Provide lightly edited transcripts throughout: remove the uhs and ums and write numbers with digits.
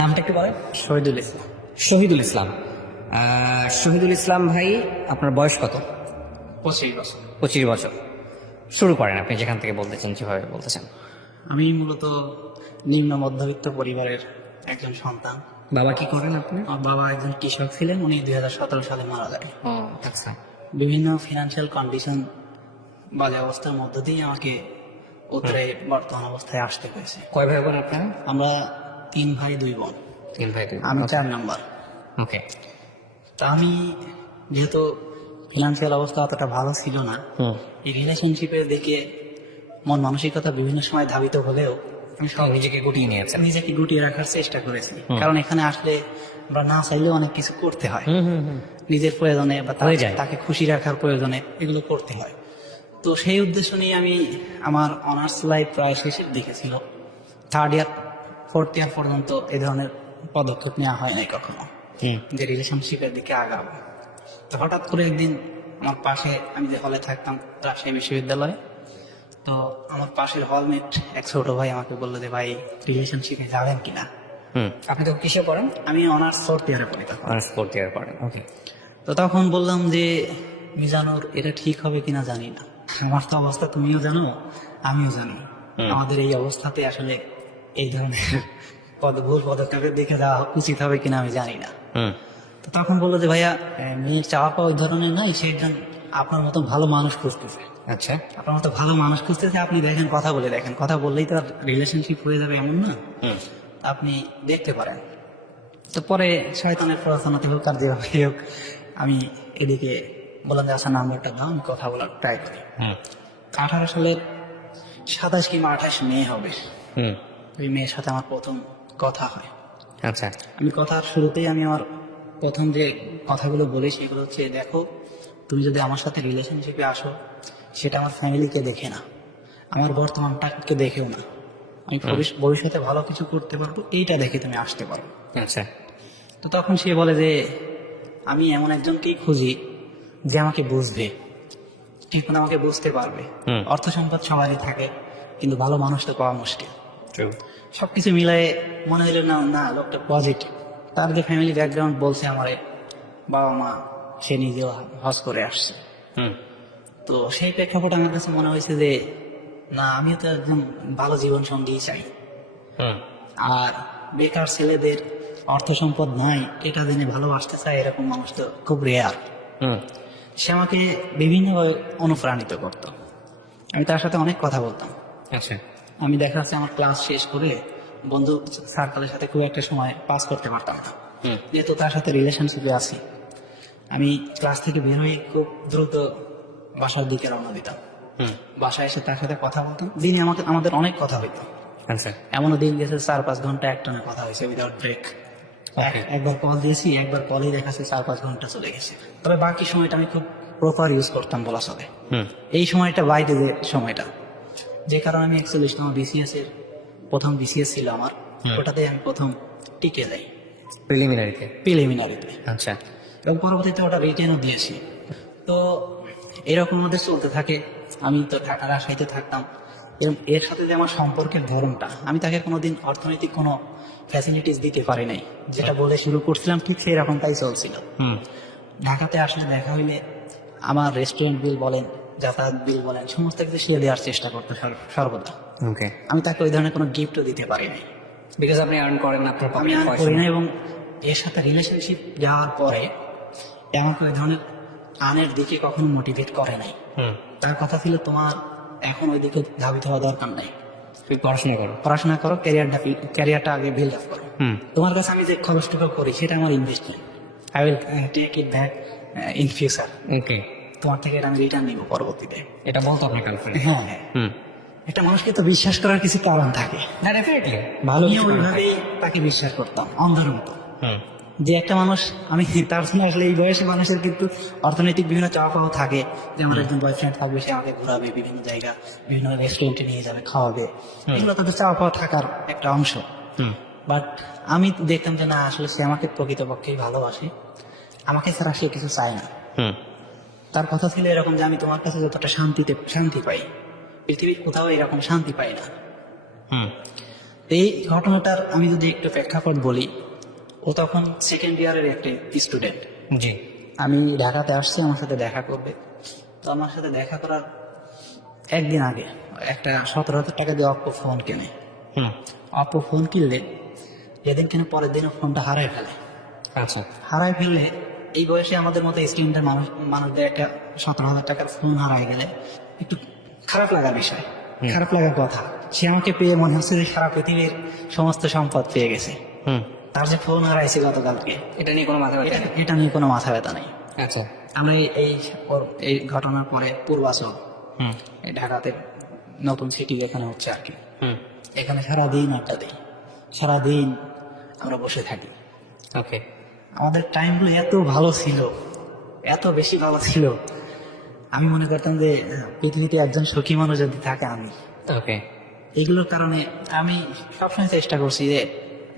নামটা একটু বলেন। শহীদুল ইসলাম। শহীদুল ইসলাম। শহীদুল ইসলাম ভাই, আপনার বয়স কত? 25 বছর। 25 বছর। শুরু করেন আপনি যেখান থেকে বলতেছেন, যেভাবে বলতেছেন। আমি মূলত নিম্ন মধ্যবিত্ত পরিবারের একজন সন্তান। বাবা কি করেন আপনি? আমার বাবা একজন কৃষক ছিলেন, উনি 2017 সালে মারা যায়। আচ্ছা। বিভিন্ন ফিনান্সিয়াল কন্ডিশন, বাজে অবস্থার মধ্য দিয়ে আমাকে উত্তরে বর্তমান অবস্থায় আসতে হয়েছে। কয় ভাই বোন আপনারা? আমরা 3 ভাই 2 বোন। 3 ভাই 2 আমি 4 নাম্বার। ওকে। তা আমি যেহেতু ফিনান্সিয়াল অবস্থা অতটা ভালো ছিল না, এই রিলেশনশিপের দিকে মন মানসিকতা বিভিন্ন সময় ধাবিত হলেও আমি সব নিজেকে গুটিয়ে নিয়েছেন। নিজেকে গুটিয়ে রাখার চেষ্টা করেছি। কারণ এখানে আসলে আমরা না চাইলেও অনেক কিছু করতে হয়, নিজের প্রয়োজনে বা হয়ে যায়। তাকে খুশি রাখার প্রয়োজনে এগুলো করতে হয়। তো সেই উদ্দেশ্য নিয়ে আমি আমার অনার্স লাইফ প্রায় শেষের দিকে ছিল, 3rd ইয়ার 4th ইয়ার পর্যন্ত এ ধরনের পদক্ষেপ নেওয়া হয় নাই কখনো যে রিলেশনশিপের দিকে আগাবো। তো হঠাৎ করে একদিন আমার পাশে, আমি যে হলে থাকতাম রাজশাহী বিশ্ববিদ্যালয়ে, তো আমার পাশের হলমেট এক ছোট ভাই আমাকে বললো যে ভাই রিলেশনশিপে যাবেন কিনা। আপনি তো কিসে পড়েন? আমি অনার্স 4th ইয়ারে পড়ি তখন। অনার্স 4th ইয়ার পড়েন। ওকে। তো তখন বললাম যে মিজানুর, এটা ঠিক হবে কিনা জানি না, আমার তো অবস্থা তুমিও জানো আমিও জানি, আমাদের এই অবস্থাতে আসলে এই ধরনের ভুল পদক্ষেপের দিকে যাওয়া উচিত হবে কিনা আমি জানি না। তো তখন বললো যে ভাইয়া, মেয়ের চাওয়া পাওয়া ওই ধরনের নয়, সেইজন আপনার মতো ভালো মানুষ খুঁজতেছে। আচ্ছা। আপনার মতো ভালো মানুষ খুঁজতেছে, আপনি দেখেন, কথা বলে দেখেন, কথা বললেই তো আর রিলেশনশিপ হয়ে যাবে এমন না, আপনি দেখতে পারেন। তো পরে শয়তানের প্ররোচনাতে হোক আর যেভাবে হোক আমি এদিকে বললাম যে আচ্ছা নাম্বারটা দাও, আমি কথা বলার ট্রাই করি। 18 সালের 27 কিংবা 28 মে হবে, ওই মেয়ের সাথে আমার প্রথম কথা হয়। আচ্ছা। আমি কথার শুরুতেই আমি আমার প্রথম যে কথাগুলো বলি সেগুলো হচ্ছে, দেখো তুমি যদি আমার সাথে রিলেশনশিপে আসো, সেটা আমার ফ্যামিলিকে দেখে না, আমার বর্তমানটাকে দেখেও না, আমি ভবিষ্যতে ভালো কিছু করতে পারবো এইটা দেখে তুমি আসতে পারো। আচ্ছা। তো তখন সে বলে যে আমি এমন একজনকেই খুঁজি যে আমাকে বুঝবে, ঠিক মতো আমাকে বুঝতে পারবে। অর্থ সম্পদ সবারই থাকে, কিন্তু ভালো মানুষটা পাওয়া মুশকিল। সবকিছু মিলায়ে মনে হলো না না লোকটা পজিটিভ। তার যে ফ্যামিলি ব্যাকগ্রাউন্ড বলছে, আমার বাবা মা, সে নিজেও হজ করে আসছে। তো সেই প্রেক্ষাপটে আমার কাছে মনে হয়েছে যে না, আমিও তো একদম ভালো জীবন সঙ্গী চাই। আর বেকার ছেলেদের অর্থ সম্পদ নাই, এটা জেনে ভালোবাসতে চায়, এরকম মানুষ তো খুব রেয়ার। সে আমাকে বিভিন্নভাবে অনুপ্রাণিত করত, আমি তার সাথে অনেক কথা বলতাম। আচ্ছা। আমি দেখা যাচ্ছে আমার ক্লাস শেষ করে বন্ধু সার্কেলের সাথে খুব একটা সময় পাস করতে পারতাম না, যেহেতু তার সাথে রিলেশনশিপে আছি। আমি ক্লাস থেকে বের হয়ে খুব দ্রুত বাসার দিকে রওনা দিতাম, বাসায় এসে তার সাথে কথা বলতাম। দিনে আমাদের অনেক কথা হইতো। আচ্ছা। এমনও দিন গেছে 4-5 ঘন্টা একটানা কথা হয়েছে উইদাউট ব্রেক। একবার কল দিয়েছি, একবার কলেই দেখাচ্ছে 4-5 ঘন্টা চলে গেছে। তবে বাকি সময়টা আমি খুব প্রপার ইউজ করতাম বলা চলে। এই সময়টা বাইরে যে সময়টা, যে কারণে আমি অ্যাকচুয়ালি আমার বিসিএস এর প্রথম বিসিএস ছিল আমার, ওটাতে আমি প্রথম টিকে যাই প্রিলিমিনারিতে। আচ্ছা। এবং পরবর্তীতে ওটা রিটেনও দিয়েছি। তো এরকম আমাদের চলতে থাকে। আমি তো ঢাকার আশাইতে থাকতাম, এর সাথে যে আমার সম্পর্কের ধরনটা, আমি তাকে কোনোদিন অর্থনৈতিক কোনো ফ্যাসিলিটিস দিতে পারি নাই, যেটা বলে শুরু করছিলাম ঠিক সেই রকমটাই চলছিল। ঢাকাতে আসলে দেখা হইলে আমার রেস্টুরেন্ট বিল বলেন, যাতায়াত বিল বলেন, সমস্ত কিছু সে দেওয়ার চেষ্টা করতো সর্বদা। ওকে। আমি তাকে ওই ধরনের কোনো গিফটও দিতে পারি নাই, বিকজ আপনি আর্ন করেন না, আমি আর করি না। এবং এর সাথে রিলেশনশিপ যাওয়ার পরে আমাকে ওই ধরনের আনের দিকে কখনো মোটিভেট করে নাই। তার কথা ছিল তোমার এখন ওই দিকে ধাবিত হওয়া দরকার নাই, তুমি পড়াশোনা করো, ক্যারিয়ারটা আগে বিল্ড আপ করো। তোমার কাছে আমি যে খরচটুকু করি সেটা আমার investment, I will take it back in future. Okay. তোমার থেকে এটা আমি রিটার্ন নিব পরবর্তীতে। এটা বলতো আপনার গার্লফ্রেন্ড? হ্যাঁ হ্যাঁ। একটা মানুষকে তো বিশ্বাস করার কিছু কারণ থাকে। না, ডেফিনেটলি ভালো ওইভাবেই তাকে বিশ্বাস করতাম অন্ধের মতো, যে একটা মানুষ, আমি তার জন্য আসলে এই বয়সে মানুষের কিন্তু অর্থনৈতিক বিভিন্ন চাওয়া পাওয়া থাকে, যে আমার একজন বয়ফ্রেন্ড থাকবে, সে আমাকে ঘুরাবে বিভিন্ন জায়গা, বিভিন্ন রেস্টুরেন্টে নিয়ে যাবে, খাওয়াবে, এগুলো তাদের চাওয়া পাওয়া থাকার একটা অংশ। বাট আমি দেখতাম যে না, আসলে সে আমাকে প্রকৃতপক্ষেই ভালোবাসে, আমাকে ছাড়া সে কিছু চায় না। তার কথা ছিল এরকম যে আমি তোমার কাছে যতটা শান্তি পাই, পৃথিবীর কোথাও এরকম শান্তি পাই না। এই ঘটনাটার আমি যদি একটু প্রেক্ষাপট বলি, ও তখন সেকেন্ড ইয়ারের একটি স্টুডেন্ট। জি। আমি ঢাকাতে আসছি আমার সাথে দেখা করবে। তো আমার সাথে দেখা করার একদিন আগে একটা 17,000 টাকা দিয়ে অপ্পো ফোন কেনে। হুম। অপ্পো ফোন কিনলে যেদিন কিনে পরের দিন ফোনটা হারাই ফেলে। আচ্ছা। হারাই ফেললে এই বয়সে আমাদের মতো স্টুডেন্টের মানুষদের একটা 17,000 টাকার ফোন হারাই গেলে একটু খারাপ লাগার বিষয়, খারাপ লাগার কথা। সে আমাকে পেয়ে মনে হচ্ছে যে সারা পৃথিবীর সমস্ত সম্পদ পেয়ে গেছে। হুম। তার যে ফোন হারাইছে গতকালকে, এটা নিয়ে কোনো মাথা ব্যথা নেই? এটা নিয়ে কোনো মাথা ব্যথা নেই। আচ্ছা। আমরা এই ঘটনার পরে পূর্বাচল, হুম। এই ঢাকাতে নতুন সিটি এখানে হচ্ছে আর কি, হুম। এখানে সারাদিন আড্ডা দিই, সারাদিন আমরা বসে থাকি। ওকে। আমাদের টাইমগুলো এত ভালো ছিল, এত বেশি ভালো ছিল, আমি মনে করতাম যে পৃথিবীতে একজন সুখী মানুষ যদি থাকে আমি। ওকে। এগুলোর কারণে আমি সবসময় চেষ্টা করছি যে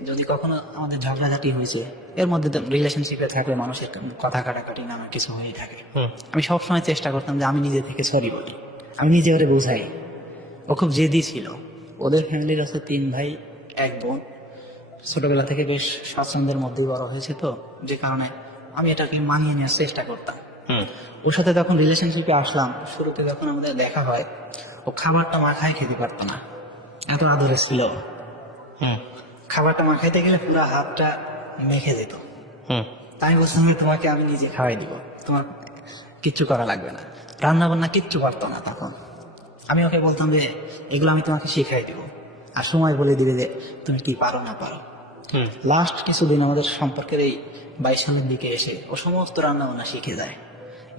যদি কখনো আমাদের ঝগড়াঝাটি হয়েছে, এর মধ্যে রিলেশনশিপে থাকলে মানুষের কথা কাটাকাটি নানা কিছু হয়েই থাকে। হুম। আমি সবসময় চেষ্টা করতাম যে আমি নিজে থেকে সরি বলি, আমি নিজে ওরে বোঝাই। ও খুব জেদি ছিল। ওদের ফ্যামিলির আছে 3 ভাই 1 বোন। ছোটবেলা থেকে বেশ স্বাচ্ছন্দ্যের মধ্যেই বড় হয়েছে, তো যে কারণে আমি এটাকে মানিয়ে নেওয়ার চেষ্টা করতাম। হুম। ওর সাথে যখন রিলেশনশিপে আসলাম, শুরুতে যখন আমাদের দেখা হয়, ও খাবারটা মাখায় খেতে পারতো না, এত আদরে ছিল। হুম। খাবারটা মাখাইতে গেলে পুরো হাতটা মেখে যেত। হুম। তাই বলছিলাম যে তোমাকে আমি নিজে খাওয়াই দিব, তোমার কিচ্ছু করা লাগবে না। রান্না বান্না কিচ্ছু পারতো না তখন। আমি ওকে বলতাম যে এগুলো আমি তোমাকে শিখাই দিব, আর সময় বলে দিবে যে তুমি কি পারো না পারো। হুম। লাস্ট কিছুদিন আমাদের সম্পর্কের এই 22 সালের দিকে এসে ও সমস্ত রান্না বান্না শিখে যায়,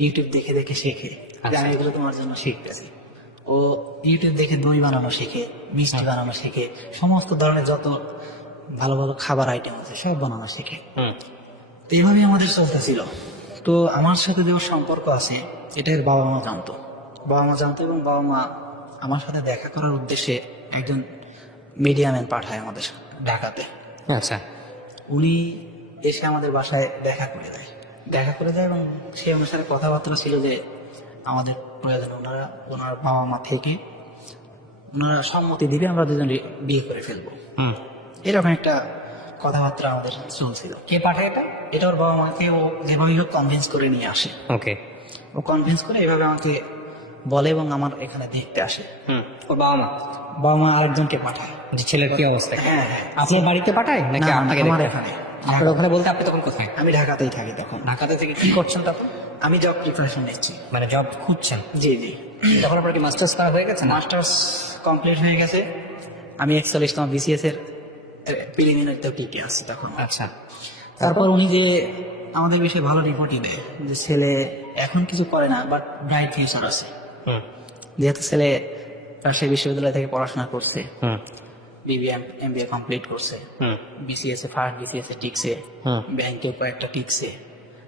ইউটিউব দেখে দেখে শেখে যে আমি এগুলো তোমার জন্য শিখতেছি। ও ইউটিউব দেখে দই বানানো শেখে, মিষ্টি বানানো শেখে, সমস্ত ধরনের যত ভালো ভালো খাবার আইটেম আছে সব বানানো শেখে। হুম। তো এইভাবেই আমাদের চলতেছিল। তো আমার সাথে যে ওর সম্পর্ক আছে এটা এর বাবা মা জানতো, বাবা মা জানতো, এবং বাবা মা আমার সাথে দেখা করার উদ্দেশ্যে একজন মিডিয়াম্যান পাঠায় আমাদের ঢাকাতে। আচ্ছা। উনি এসে আমাদের বাসায় দেখা করে দেয়, এবং সেই অনুসারে কথাবার্তা ছিল যে আমাদের প্রয়োজন ওনার বাবা মা থেকে ওনারা সম্মতি দিবে, আমরা দুজন বিয়ে করে ফেলবো। হুম। এরকম একটা কথাবার্তা আমাদের চলছিল। কে পাঠায় এটা? এটা ওর বাবা মাকে ও যেভাবে হোক কনভিন্স করে নিয়ে আসে। ওকে। ও কনভিন্স করে এভাবে আমাকে বলে এবং আমার এখানে দেখতে আসে। হুম। ওর বাবা মা? বাবা মা আরেকজনকে পাঠায়। যে ছেলের কি অবস্থা? হ্যাঁ হ্যাঁ। আপনার বাড়িতে পাঠায় নাকি না, আপনাকে আমার দেখতে? এখানে। আপনার ওখানে বলতে আপনি তখন কোথায়? আমি ঢাকাতেই থাকি তখন। ঢাকাতে থেকে কি করছেন তখন? আমি জব প্রিপারেশন নিচ্ছি। মানে জব খুঁজছেন? জি জি। তখন আপনার কি মাস্টার্স করা হয়ে গেছে না? মাস্টার্স কমপ্লিট হয়ে গেছে। আমি 41তম বিসিএস এর প্রিলিমিনারিতেও টিকে আছি তখন। আচ্ছা। তারপর উনি যে আমাদের বিষয়ে ভালো রিপোর্টই দেয় যে ছেলে এখন কিছু করে না, বাট ব্রাইট ফিউচার আছে। হুম। যেহেতু ছেলে রাজশাহী বিশ্ববিদ্যালয় থেকে পড়াশোনা করছে, হুম। বিবিএ এমবিএ কমপ্লিট করছে, হুম। বিসিএস এ ফার্স্ট বিসিএস এ টিকছে, হুম। ব্যাংকে কয়েকটা টিকছে,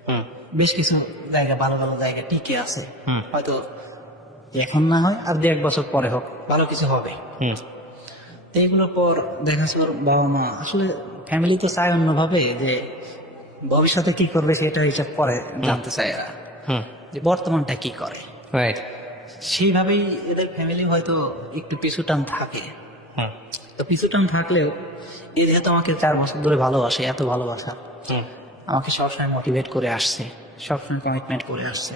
হুম। বেশ কিছু জায়গা ভালো ভালো জায়গা টিকে আছে। হুম। হয়তো এখন না হয় আর 2-1 বছর পরে হোক ভালো কিছু হবে। হুম। তো এগুলোর পর দেখা যাচ্ছে ওর বাবা মা আসলে ফ্যামিলি তো চায় অন্যভাবে, যে ভবিষ্যতে কি করবে সেটা হিসাব করে জানতে চায় এরা, হুম। যে বর্তমানটা কি করে। রাইট। সেইভাবেই এদের ফ্যামিলি হয়তো একটু পিছুটান থাকে। হুম। তো পিছুটান থাকলেও এ যেহেতু আমাকে 4 বছর ধরে ভালোবাসে, এত ভালোবাসা, হুম। আমাকে সবসময় মোটিভেট করে আসছে, সবসময় কমিটমেন্ট করে আসছে।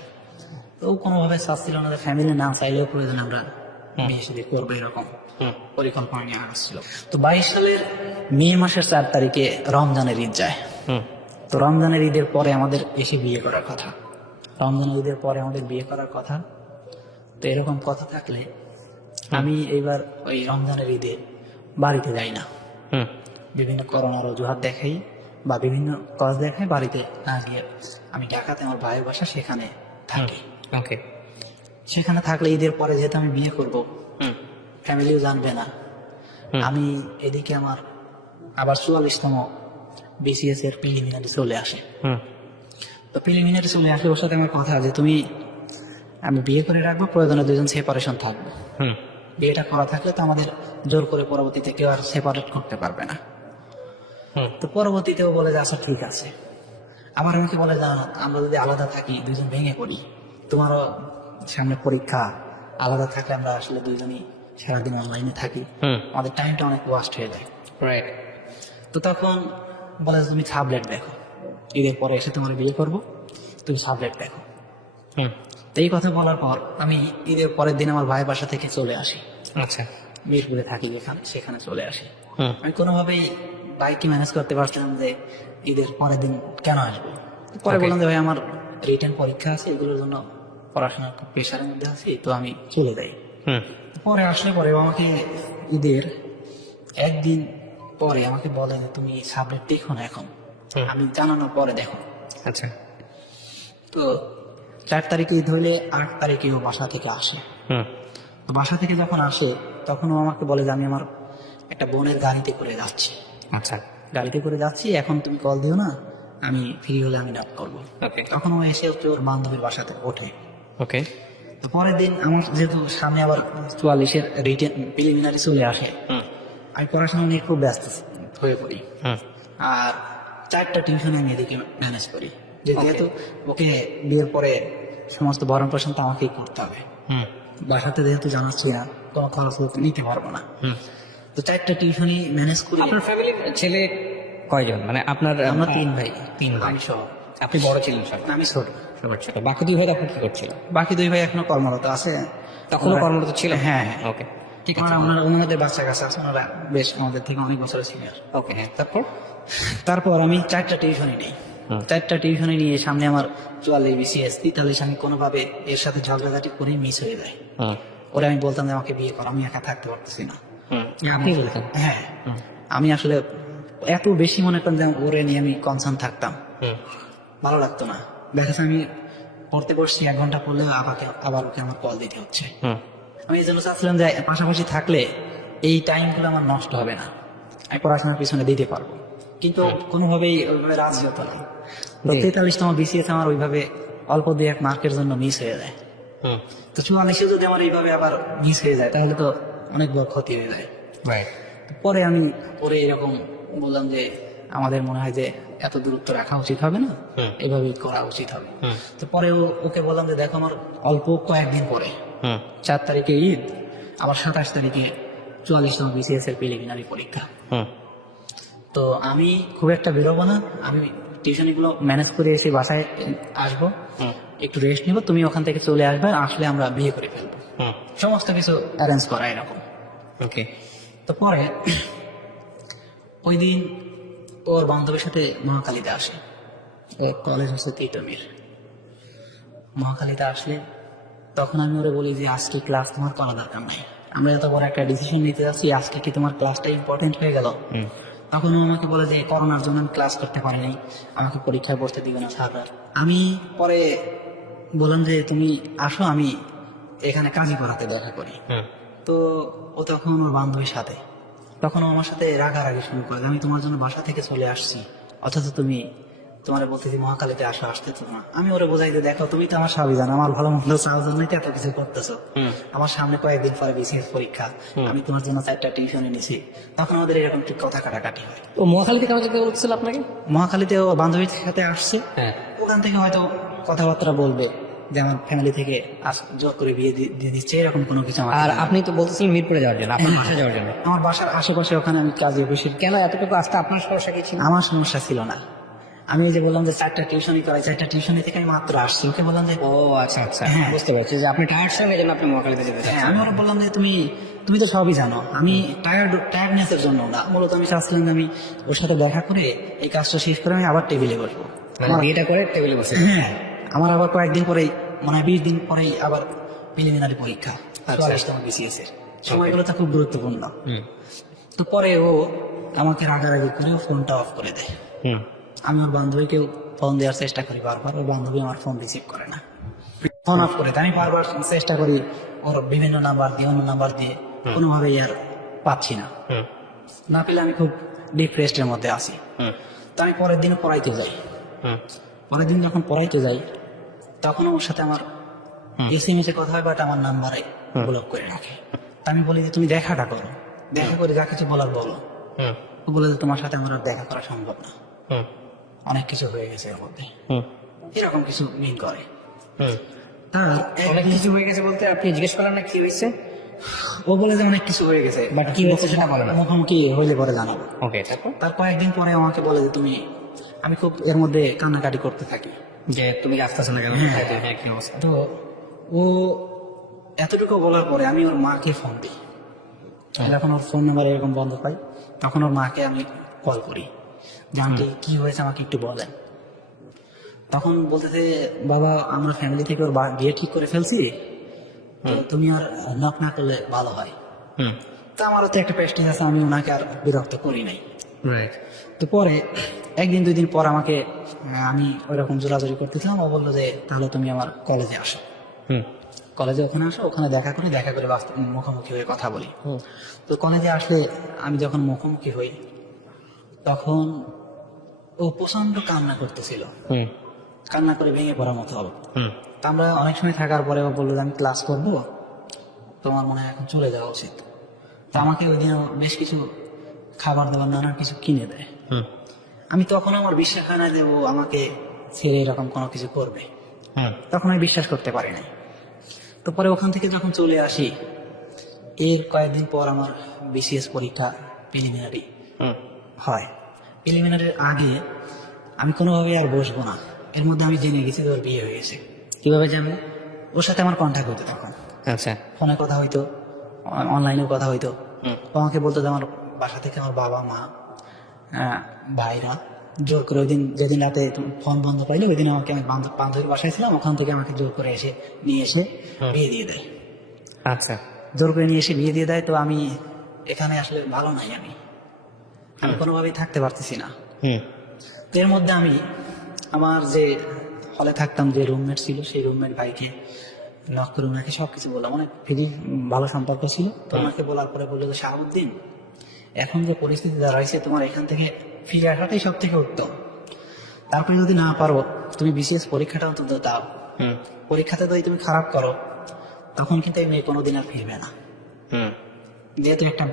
তো ও কোনোভাবে চাচ্ছিল না যে ফ্যামিলি না চাইলেও প্রয়োজন আমরা বিয়ে শাদী করবো, এরকম হুম। পরিকল্পনা নিয়ে আসছিল। তো 22 সালের মে মাসের 4 তারিখে রমজানের ঈদ যায়। হুম। তো রমজানের ঈদের পরে আমাদের এসে বিয়ে করার কথা, রমজানের ঈদের পরে আমাদের বিয়ে করার কথা। তো এরকম কথা থাকলে আমি এইবার ওই রমজানের ঈদে বাড়িতে যাই না, হুম। বিভিন্ন করোনার অজুহাত দেখাই বা বিভিন্ন কাজ দেখাই, বাড়িতে না গিয়ে আমি ঢাকাতে আমার ভাইয়ের বাসা, সেখানে থাকি। ওকে। সেখানে থাকলে ঈদের পরে যেহেতু আমি বিয়ে করব, হুম। ফ্যামিলিও জানবে না। হুম। আমি এদিকে আমার আবার 44তম বিসিএস এর প্রিলিমিনারি চলে আসে। হুম। তো প্রিলিমিনারি চলে আসলে ওর সাথে আমার কথা যে তুমি আমি বিয়ে করে রাখবো, প্রয়োজনে দুজন সেপারেশন থাকবো। হুম। বিয়েটা করা থাকলে তো আমাদের জোর করে পরবর্তীতে কেউ আর সেপারেট করতে পারবে না। হুম। তো পরবর্তীতেও বলে যে আচ্ছা ঠিক আছে। আবার আমাকে বলে যে আমরা যদি আলাদা থাকি দুজন ভেঙে পড়ি, তোমারও সামনে পরীক্ষা, আলাদা থাকলে আমরা আসলে দুজনই সারাদিন অনলাইনে থাকি, হুম। আমাদের টাইমটা অনেক ওয়াস্ট হয়ে যায়। রাইট। তো তখন বলে যে তুমি সাবলেট দেখো, ঈদের পরে এসে তোমার বিয়ে করবো, তুমি সাবলেট দেখো। তো এই কথা বলার পর আমি ঈদের পরের দিন আমার ভাইয়ের বাসা থেকে চলে আসি। আচ্ছা। মিরপুরে থাকি যেখানে, সেখানে চলে আসি। আমি কোনোভাবেই বাইককে ম্যানেজ করতে পারছিলাম যে ঈদের পরের দিন কেন আসবো। পরে Okay. বললাম যে ভাই আমার রিটেন পরীক্ষা আছে, এগুলোর জন্য পড়াশোনার খুব প্রেশারের মধ্যে আছি, তো আমি চলে যাই। পরে আসলে পরে আমাকে ঈদের একদিন পরে আমাকে বলে যে তুমি সাবলেট দেখো না এখন, আমি জানানোর পরে দেখো। আচ্ছা। তো 4 তারিখে ঈদ হইলে 8 তারিখে ও বাসা থেকে আসে। তো বাসা থেকে যখন আসে তখন ও আমাকে বলে যে আমি আমার একটা বোনের গাড়িতে করে যাচ্ছি, আচ্ছা। গাড়িতে করে যাচ্ছি, এখন তুমি কল দিও না, আমি ফ্রি হলে আমি ডাক করবো। ওকে। তখন ও এসে হচ্ছে ওর বান্ধবীর বাসাতে ওঠে। ওকে। তো পরের দিন আমার যেহেতু সামনে আবার 44-এর রিটেন প্রিলিমিনারি চলে আসে, আমি পড়াশোনা নিয়ে খুব ব্যস্ত হয়ে পড়ি। আর 4টা টিউশন আমি এদিকে ম্যানেজ করি, যেহেতু ওকে বিয়ের পরে সমস্ত ভরণ পোষণ তো আমাকেই করতে হবে। বাসাতে যেহেতু জানাচ্ছি না, কোনো খরচ নিতে পারবো না। তো 4টা টিউশনই ম্যানেজ করি। আপনার ফ্যামিলির ছেলে কয়জন? মানে আপনার আমরা 3 ভাই, 3 ভাই। আমি সহ। আপনি বড় ছিলেন সব? আমি ছোট। সবার ছোট। বাকি 2 ভাই তখন কি করছিল? বাকি 2 ভাই এখনো কর্মরত আছে। তখনও ওরা- কর্মরত ছিল? হ্যাঁ। ওকে। ঠিক আছে, ওনাদের বাচ্চা কাছে আছে, ওনারা বেশ আমাদের থেকে অনেক বছরের সিনিয়র। ওকে, হ্যাঁ। তারপর? তারপর আমি 4টা টিউশনই নেই। 4টা টিউশনই নিয়ে সামনে আমার 44 BCS 43, আমি কোনোভাবে এর সাথে ঝগড়াঝাটি করে মিস হয়ে যায়। ওরা আমি বলতাম যে আমাকে বিয়ে কর, আমি একা থাকতে পারতেছি না। আপনি বলতেন? হ্যাঁ, আমি আসলে এত বেশি মনে করেন যে ওরে নিয়ে আমি কনসার্ন থাকতাম, ভালো লাগতো না। দেখা যাচ্ছে আমি পড়তে বসছি, 1 ঘন্টা পড়লে আবার ওকে আমার কল দিতে হচ্ছে। আমি এই জন্য চাচ্ছিলাম যে পাশাপাশি থাকলে এই টাইমগুলো আমার নষ্ট হবে না, আমি পড়াশোনার পিছনে দিতে পারবো, কিন্তু কোনোভাবেই ওইভাবে রাজি হতো না। তো 43তম BCS আমার ওইভাবে অল্প 2-1 মার্কের জন্য মিস হয়ে যায়। তো 44-এ যদি আমার এইভাবে আবার মিস হয়ে যায় তাহলে তো অনেক বড় ক্ষতি হয়ে যায়। তো পরে আমি এরকম বললাম যে আমাদের মনে হয় যে এত দূরত্ব রাখা উচিত হবে না, এভাবেই করা উচিত হবে। তো পরে ওকে বললাম যে দেখো আমার অল্প কয়েকদিন পরে 4 তারিখে ঈদ, আবার 27 তারিখে 44তম BCS এর প্রিলিমিনারি পরীক্ষা। তো আমি খুব একটা বেরোবো না, আমি টিউশনগুলো ম্যানেজ করে এসে বাসায় আসবো, একটু রেস্ট নিবো, তুমি ওখান থেকে চলে আসবে, আসলে আমরা বিয়ে করে ফেলবো। সমস্ত কিছু অ্যারেঞ্জ করা এরকম। ওকে। তো পরে ওই দিন ওর বান্ধবীর সাথে মহাখালীতে আসে, ওর কলেজ হচ্ছে তিতুমির। মহাখালীতে আসলে তখন আমি ওরে বলি যে আজকে ক্লাস তোমার করা দরকার নাই, আমরা এত বড় একটা ডিসিশন নিতে যাচ্ছি, আজকে কি তোমার ক্লাসটা ইম্পর্টেন্ট হয়ে গেল? তখন ও আমাকে বলে যে করোনার জন্য আমি ক্লাস করতে পারিনি, আমাকে পরীক্ষায় বসতে দিবে না স্যাররা। আমি পরে বললাম যে তুমি আসো, আমি এখানে কাজী করাতে দেখা করি। তো ও তখন ওর বান্ধবীর সাথে, তখন ও আমার সাথে রাগারাগি শুরু করে, আমি তোমার জন্য বাসা থেকে চলে আসছি, অথচ তুমি তোমার বলতেছি মহাখালীতে আসতে তো না। আমি ওরে বোঝাই যে দেখো তুমি তো আমার সবই জানো, আমার ভালো মন্দ চাওয়ার জন্যই তো এত কিছু করতেছো। আমার সামনে কয়েকদিন পরে BCS পরীক্ষা, আমি তোমার জন্য 4টা টিউশনে নিছি। তখন আমাদের এরকম ঠিক কথা কাটাকাটি হয়। তো মহাখালীতে কেন যেতে বলছিল আপনাকে? মহাখালীতে ও বান্ধবীর সাথে আসছে, হ্যাঁ। ওখান থেকে হয়তো কথাবার্তা বলবে যে আমার ফ্যামিলি থেকে জোর করে বিয়ে দিয়ে দিচ্ছে, এরকম কোনো কিছু আমার। আর আপনি তো বলতেছিলেন মিরপুরে যাওয়ার জন্য, আপনার বাসায় যাওয়ার জন্য। আমার বাসার আশেপাশে ওখানে আমি কাজে বসে, কেন এতটুকু আসতে আপনার সমস্যা কি ছিল? আমার সমস্যা ছিল না। আমি এই যে বললাম যে 4টা টিউশনই করাই, 4টা টিউশনি থেকে আমি মাত্র আসছি, ওকে বললাম যে ও আচ্ছা আচ্ছা, হ্যাঁ। বুঝতে পারছি যে আপনি টায়ার্ড ছিলেন, এই জন্য আপনি মহাখালীতে যেতে হ্যাঁ, চাচ্ছেন। আমি ওরা বললাম যে তুমি তো সবই জানো, আমি টায়ার্ডনেসের জন্য না, মূলত আমি চাচ্ছিলাম যে আমি ওর সাথে দেখা করে এই কাজটা শেষ করে আমি আবার টেবিলে বসবো। মানে বিয়েটা করে টেবিলে বসে? হ্যাঁ, আমার আবার কয়েকদিন পরেই, মানে 20 দিন পরেই আবার প্রিলিমিনারি পরীক্ষা, 44তম BCS এর সময়গুলো তো খুব গুরুত্বপূর্ণ। তো পরে ও আমাকে রাগারাগি করে ফোনটা অফ করে দেয়। আমি ওর বান্ধবীকেও ফোন দেওয়ার চেষ্টা করি বারবার, ওর বান্ধবী আমার ফোন রিসিভ করে না, ফোন অফ করে দেয়। আমি বারবার চেষ্টা করি ওর বিভিন্ন নাম্বার দিয়ে, অন্য নাম্বার দিয়ে, কোনোভাবেই আর পাচ্ছি না। না পেলে আমি খুব ডিপ্রেসডের মধ্যে আছি। তো আমি পরের দিন পড়াইতে যাই। পরের দিন যখন পড়াইতে যাই তখন ওর সাথে আমার SMS এ কথা হয়, বাট আমার নাম্বারে ব্লক করে রাখে। তা আমি বলি যে তুমি দেখাটা করো, দেখা করে যা কিছু বলার বলো। ও বলে যে তোমার সাথে আমার আর দেখা করা সম্ভব না, অনেক কিছু হয়ে গেছে এর মধ্যে, এরকম কিছু মিন করে। তার অনেক কিছু হয়ে গেছে বলতে আপনি জিজ্ঞেস করলেন না কি হয়েছে? ও বলে যে অনেক কিছু হয়ে গেছে, বাট কি হয়েছে সেটা বলে না। মুখোমুখি হইলে পরে জানাবো। ওকে, তারপর? তার কয়েকদিন পরে আমাকে বলে যে তুমি, আমি খুব এর মধ্যে কান্নাকাটি করতে থাকি যে তুমি আসতেছো না কেন, হ্যাঁ। কোথায় তুমি, হ্যাঁ, কি অবস্থা? তো ও এতটুকু বলার পরে আমি ওর মাকে ফোন দিই। যখন ওর ফোন নাম্বার এরকম বন্ধ পাই তখন ওর মাকে আমি কল করি যে আন্টি কি হয়েছে আমাকে একটু বলেন। তখন বলতেছে বাবা আমরা ফ্যামিলি থেকে ওর বিয়ে ঠিক করে ফেলছি, তো তুমি আর নক না করলে ভালো হয়। হুম, তো আমারও তো একটা প্রেস্টিজ আছে, আমি ওনাকে আর বিরক্ত করি নাই। রাইট। তো পরে একদিন দুই দিন পর আমাকে আমি ওইরকম জোরাজোরি করতেছিলাম, ও বললো যে তাহলে তুমি আমার কলেজে আসো। হুম, কলেজে ওখানে আসো, ওখানে দেখা করে মুখোমুখি হয়ে কথা বলি। তো কলেজে আসলে আমি যখন মুখোমুখি হই তখন ও প্রচন্ড কান্না করতেছিল, হুম, কান্না করে ভেঙে পড়ার মতো হবে। হুম, তা আমরা অনেক সময় থাকার পরে ও বললো যে আমি ক্লাস করবো, তোমার মনে হয় এখন চলে যাওয়া উচিত। তো আমাকে ওই দিনও বেশ কিছু খাবার দাবার নানান কিছু কিনে দেয়। হুম, আমি তখন আমার বিশ্বাস হয় না যে ও আমাকে ছেড়ে এরকম কোনো কিছু করবে, হুম, তখন আমি বিশ্বাস করতে পারি নাই। তো পরে ওখান থেকে যখন চলে আসি, এর কয়েকদিন পর আমার বিসিএস পরীক্ষা প্রিলিমিনারি হুম, হয়। প্রিলিমিনারির আগে আমি কোনোভাবে আর বসবো না, এর মধ্যে আমি জেনে গেছি যে ওর বিয়ে হয়ে গেছে। কিভাবে জানলে? ওর সাথে আমার কন্ট্যাক্ট হইতো, তখন আচ্ছা। ফোনে কথা হইতো, অনলাইনেও কথা হইতো। হুম, ও আমাকে বলতো যে আমার বাসা থেকে আমার বাবা মা ভাইরা জোর করে ওই দিন যেদিন রাতে ফোন বন্ধ পাইলো ওই দিন আমাকে, আমি বান্ধবীর বাসায় ছিলাম, ওখান থেকে আমাকে জোর করে নিয়ে এসে বিয়ে দিয়ে দেয়। আচ্ছা। জোর করে নিয়ে এসে বিয়ে দিয়ে দেয়। তো আমি এখানে আসলে ভালো নাই, আমি কোনোভাবেই থাকতে পারতেছি না। হুম, তো এর মধ্যে আমি আমার যে হলে থাকতাম যে রুমমেট ছিল সেই রুমমেট ভাইকে নক করে ওনাকে সবকিছু বললাম, অনেক ফিরি ভালো সম্পর্ক ছিল। তো ওনাকে বলার পরে বললো যে শাহাবুদ্দিন, এখন যে পরিস্থিতি দাঁড়াইছে তোমার এখান থেকে ফিরে আসাটাই সব থেকে উত্তম। তারপরে যদি না পারো তুমি বিসিএস পরীক্ষাটা অন্তত দাও, হুম, পরীক্ষাতে যদি তুমি খারাপ করো তখন কিন্তু এই মেয়ে কোনোদিন আর ফিরবে না, হুম, যেহেতু একটা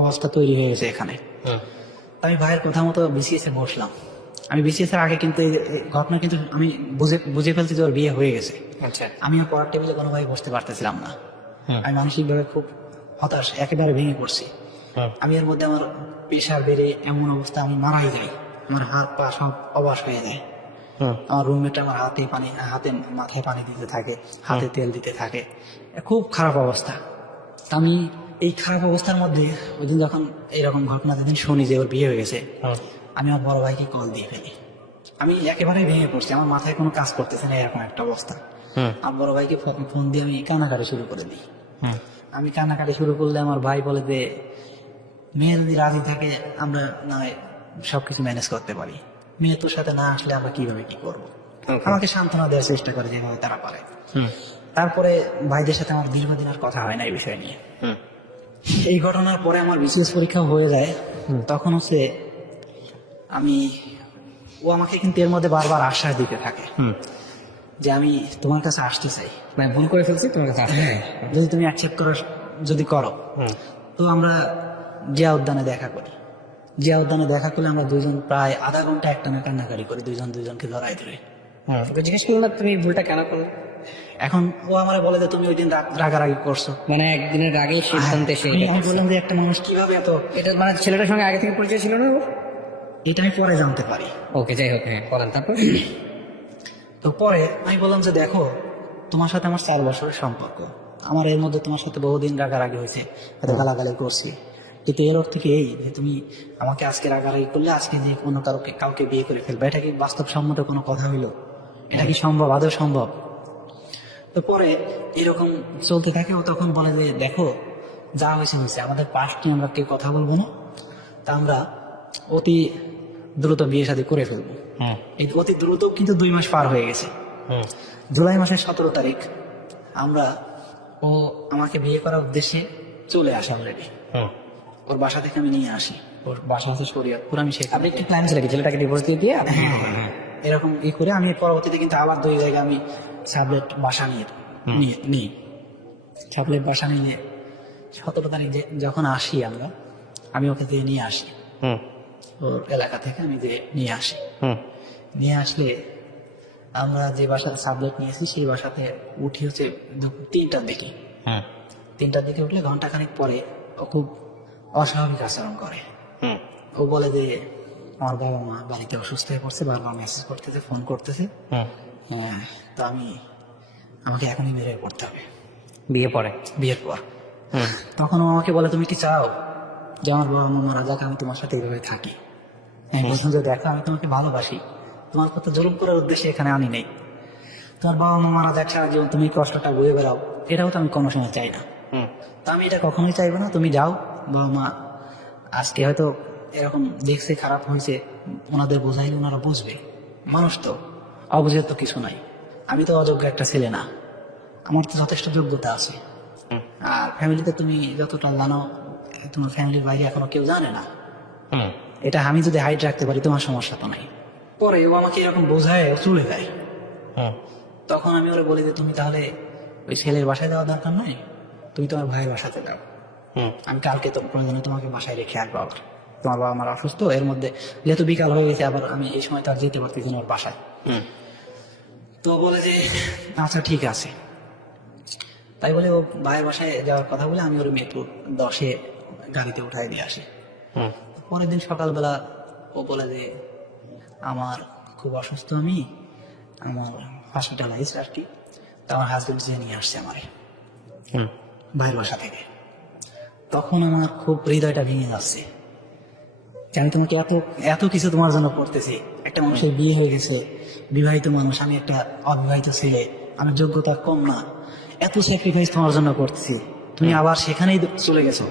অবস্থা তৈরি হয়ে গেছে এখানে। হুম, আমি ভাইয়ের কথা মতো বিসিএস এ বসলাম। আমি বিসিএস এর আগে কিন্তু এই ঘটনা কিন্তু আমি বুঝে ফেলছি যে ওর বিয়ে হয়ে গেছে। আচ্ছা। আমি আর পড়ার টেবিলে কোনোভাবে বসতে পারতেছিলাম না। হুম, আমি মানসিকভাবে খুব হতাশ, একেবারে ভেঙে পড়ছি। হুম, আমি এর মধ্যে আমার প্রেশার বেড়ে এমন অবস্থা আমি মারাই যাই, আমার হাত পা সব অবশ হয়ে যায়। হুম, আমার রুমমেট আমার হাতে মাথায় পানি দিতে থাকে, হাতে তেল দিতে থাকে, খুব খারাপ অবস্থা। তা আমি এই খারাপ অবস্থার মধ্যে ওই দিন যখন এইরকম ঘটনা যেদিন শুনি যে ওর বিয়ে হয়ে গেছে, হুম, আমি আমার বড় ভাইকে কল দিয়ে ফেলি। আমি একেবারেই ভেঙে পড়ছি, আমার মাথায় কোনো কাজ করতেছে না, এরকম একটা অবস্থা। হুম, আমার বড় ভাইকে ফোন দিয়ে আমি কান্নাকাটি শুরু করে দিই। হুম, আমি কান্নাকাটি শুরু করলে আমার ভাই বলে যে মেয়ে যদি রাজি থাকে আমরা না হয় সবকিছু ম্যানেজ করতে পারি, মেয়ে তোর সাথে না আসলে আমরা কিভাবে কি করবো। Okay. আমাকে সান্ত্বনা দেওয়ার চেষ্টা করে যেভাবে তারা পারে। হুম, তারপরে ভাইদের সাথে আমার দীর্ঘদিন আর কথা হয় না এই বিষয় নিয়ে। হুম, এই ঘটনার পরে আমার বিসিএস পরীক্ষা হয়ে যায়। তখন হচ্ছে আমি, ও আমাকে কিন্তু এর মধ্যে বারবার আশ্বাস দিতে থাকে হুম, যে আমি তোমার কাছে আসতে চাই, মানে ভুল করে ফেলছি, তোমার কাছে আসতে হ্যাঁ, হবে। যদি তুমি অ্যাকসেপ্ট করো, যদি করো হুম, তো আমরা জিয়া উদ্যানে দেখা করি। জিয়া উদ্যানে দেখা করলে আমরা দুইজন প্রায় আধা ঘন্টা একটানা কান্নাকারি করি, দুইজনকে ধরাই ধরে। হুম, ওকে জিজ্ঞেস করলো না তুমি ভুলটা কেন করলে? এখন ও আমার বলে যে তুমি ওই দিন রাগারাগি করছো। মানে একদিনের আগেই সিদ্ধান্তে এসে আমি এটা করছে। বললাম যে একটা মানুষ কিভাবে এত, এটা মানে ছেলেটার সঙ্গে আগে থেকে পরিচয় ছিল না ওর? এটা আমি পরে জানতে পারি। ওকে, যাই হোক, হ্যাঁ, বলেন তারপর। তো পরে আমি বললাম যে দেখো তোমার সাথে আমার 4 বছরের সম্পর্ক, আমার এর মধ্যে তোমার সাথে বহুদিন রাগারাগি হয়েছে, এত গালাগালি করছি, কিন্তু এর অর্থ কি এই যে তুমি আমাকে আজকে রাগারাগি করলে আজকে যে কোনো কাউকে বিয়ে করে ফেলবে? এটা কি বাস্তবসম্মত কোনো কথা হইলো? এটা কি সম্ভব, আদৌ সম্ভব? তো পরে এরকম চলতে থাকে। ও তখন বলে যে দেখো যা হয়েছে হয়েছে, আমাদের পাস্ট নিয়ে আমরা কেউ কথা বলবো না, তা আমরা অতি দ্রুত বিয়ে শাদী করে ফেলবো। হুম, এই অতি দ্রুত কিন্তু 2 মাস পার হয়ে গেছে। হুম, জুলাই মাসের 17 তারিখ আমরা, ও আমাকে বিয়ে করার উদ্দেশ্যে চলে আসে অলরেডি। হুম। ওর বাসা থেকে আমি নিয়ে আসি, ওর বাসা আছে শরীয়তপুর, আমি সেখানে আপনি একটু প্ল্যান ছিল কি ছেলেটাকে ডিভোর্স দিয়ে দিয়ে আপনি? হ্যাঁ, এরকম করে আমি পরবর্তীতে কিন্তু আবার 2 জায়গায় আমি সাবলেট বাসা নিই। সাবলেট বাসা নিয়ে 17 তারিখ যখন আসি আমরা, আমি ওকে দিয়ে নিয়ে আসি, হুম, ওর এলাকা থেকে আমি দিয়ে নিয়ে আসি। হুম, নিয়ে আসলে আমরা যে বাসাতে সাবলেট নিয়েছি সেই বাসাতে উঠি হচ্ছে 3টার দিকে। হুম, 3টার দিকে উঠলে ঘন্টাখানিক পরে ও খুব অস্বাভাবিক আচরণ করে। হুম ও বলে যে আমার বাবা মা বাড়িতে অসুস্থ হয়ে পড়ছে, বারবার মেসেজ করতেছে, ফোন করতেছে। হুম হ্যাঁ, তো আমাকে এখনই বেরিয়ে পড়তে হবে বিয়ে পরে। বিয়ের পর। হুম তখন ও আমাকে বলে তুমি কি চাও যে আমার বাবা মা মারা যাক, আমি তোমার সাথে এইভাবে থাকি? আমি বললাম যে দেখো, আমি তোমাকে ভালোবাসি, তোমার কথা জুলুম করার উদ্দেশ্যে এখানে আনি নেই। তোমার বাবা মা মারা যাক, সারা জীবন তুমি কষ্টটা বয়ে বেড়াও, এটাও তো আমি কোনো সময় চাই না। হুম তো আমি এটা কখনোই চাইবো না। তুমি যাও, বাবা মা আজকে হয়তো এরকম দেখছে, খারাপ হয়েছে, ওনাদের বোঝাইলে ওনারা বুঝবে। মানুষ তো, অবুঝের তো কিছু নাই। আমি তো অযোগ্য একটা ছেলে না, আমার তো যথেষ্ট যোগ্যতা আছে। হুম আর ফ্যামিলিতে তুমি যতটা জানো, তোমার ফ্যামিলির বাইরে এখনো কেউ জানে না। হুম এটা আমি যদি হাইট রাখতে পারি, তোমার সমস্যা তো নাই। পরে ও আমাকে এরকম বোঝায়, ও চলে যায়। হুম তখন আমি ওরা বলি যে তুমি তাহলে ওই ছেলের বাসায় দেওয়া দরকার নাই, তুমি তোমার ভাইয়ের বাসাতে দাও। হুম আমি কালকে তো প্রয়োজনে তোমাকে বাসায় রেখে আসবো। আবার তোমার বাবা আমার অসুস্থ, এর মধ্যে যেহেতু বিকাল হয়ে গেছে, আবার আমি এই সময় তো আর যেতে পারতেছি না ওর বাসায়। হুম তো বলে যে আচ্ছা ঠিক আছে। তাই বলে ও ভাইয়ের বাসায় যাওয়ার কথা বলে আমি ওর মেট্রো 10-এ গাড়িতে উঠাই দিয়ে আসি। হুম পরের দিন সকালবেলা ও বলে যে আমার খুব অসুস্থ, আমার হসপিটালাইজ আর কি। তো আমার হাজবেন্ড যে নিয়ে আসছে আমার হুম ভাইয়ের বাসা থেকে। তখন আমার খুব হৃদয়টা ভেঙে যাচ্ছে যে আমি তোমাকে এত এত কিছু তোমার জন্য করতেছি। একটা মানুষের বিয়ে হয়ে গেছে, বিবাহিত মানুষ, আমি একটা অবিবাহিত ছেলে, আমার যোগ্যতা কম না, এত স্যাক্রিফাইস তোমার জন্য করতেছি, তুমি আবার সেখানেই চলে গেছো।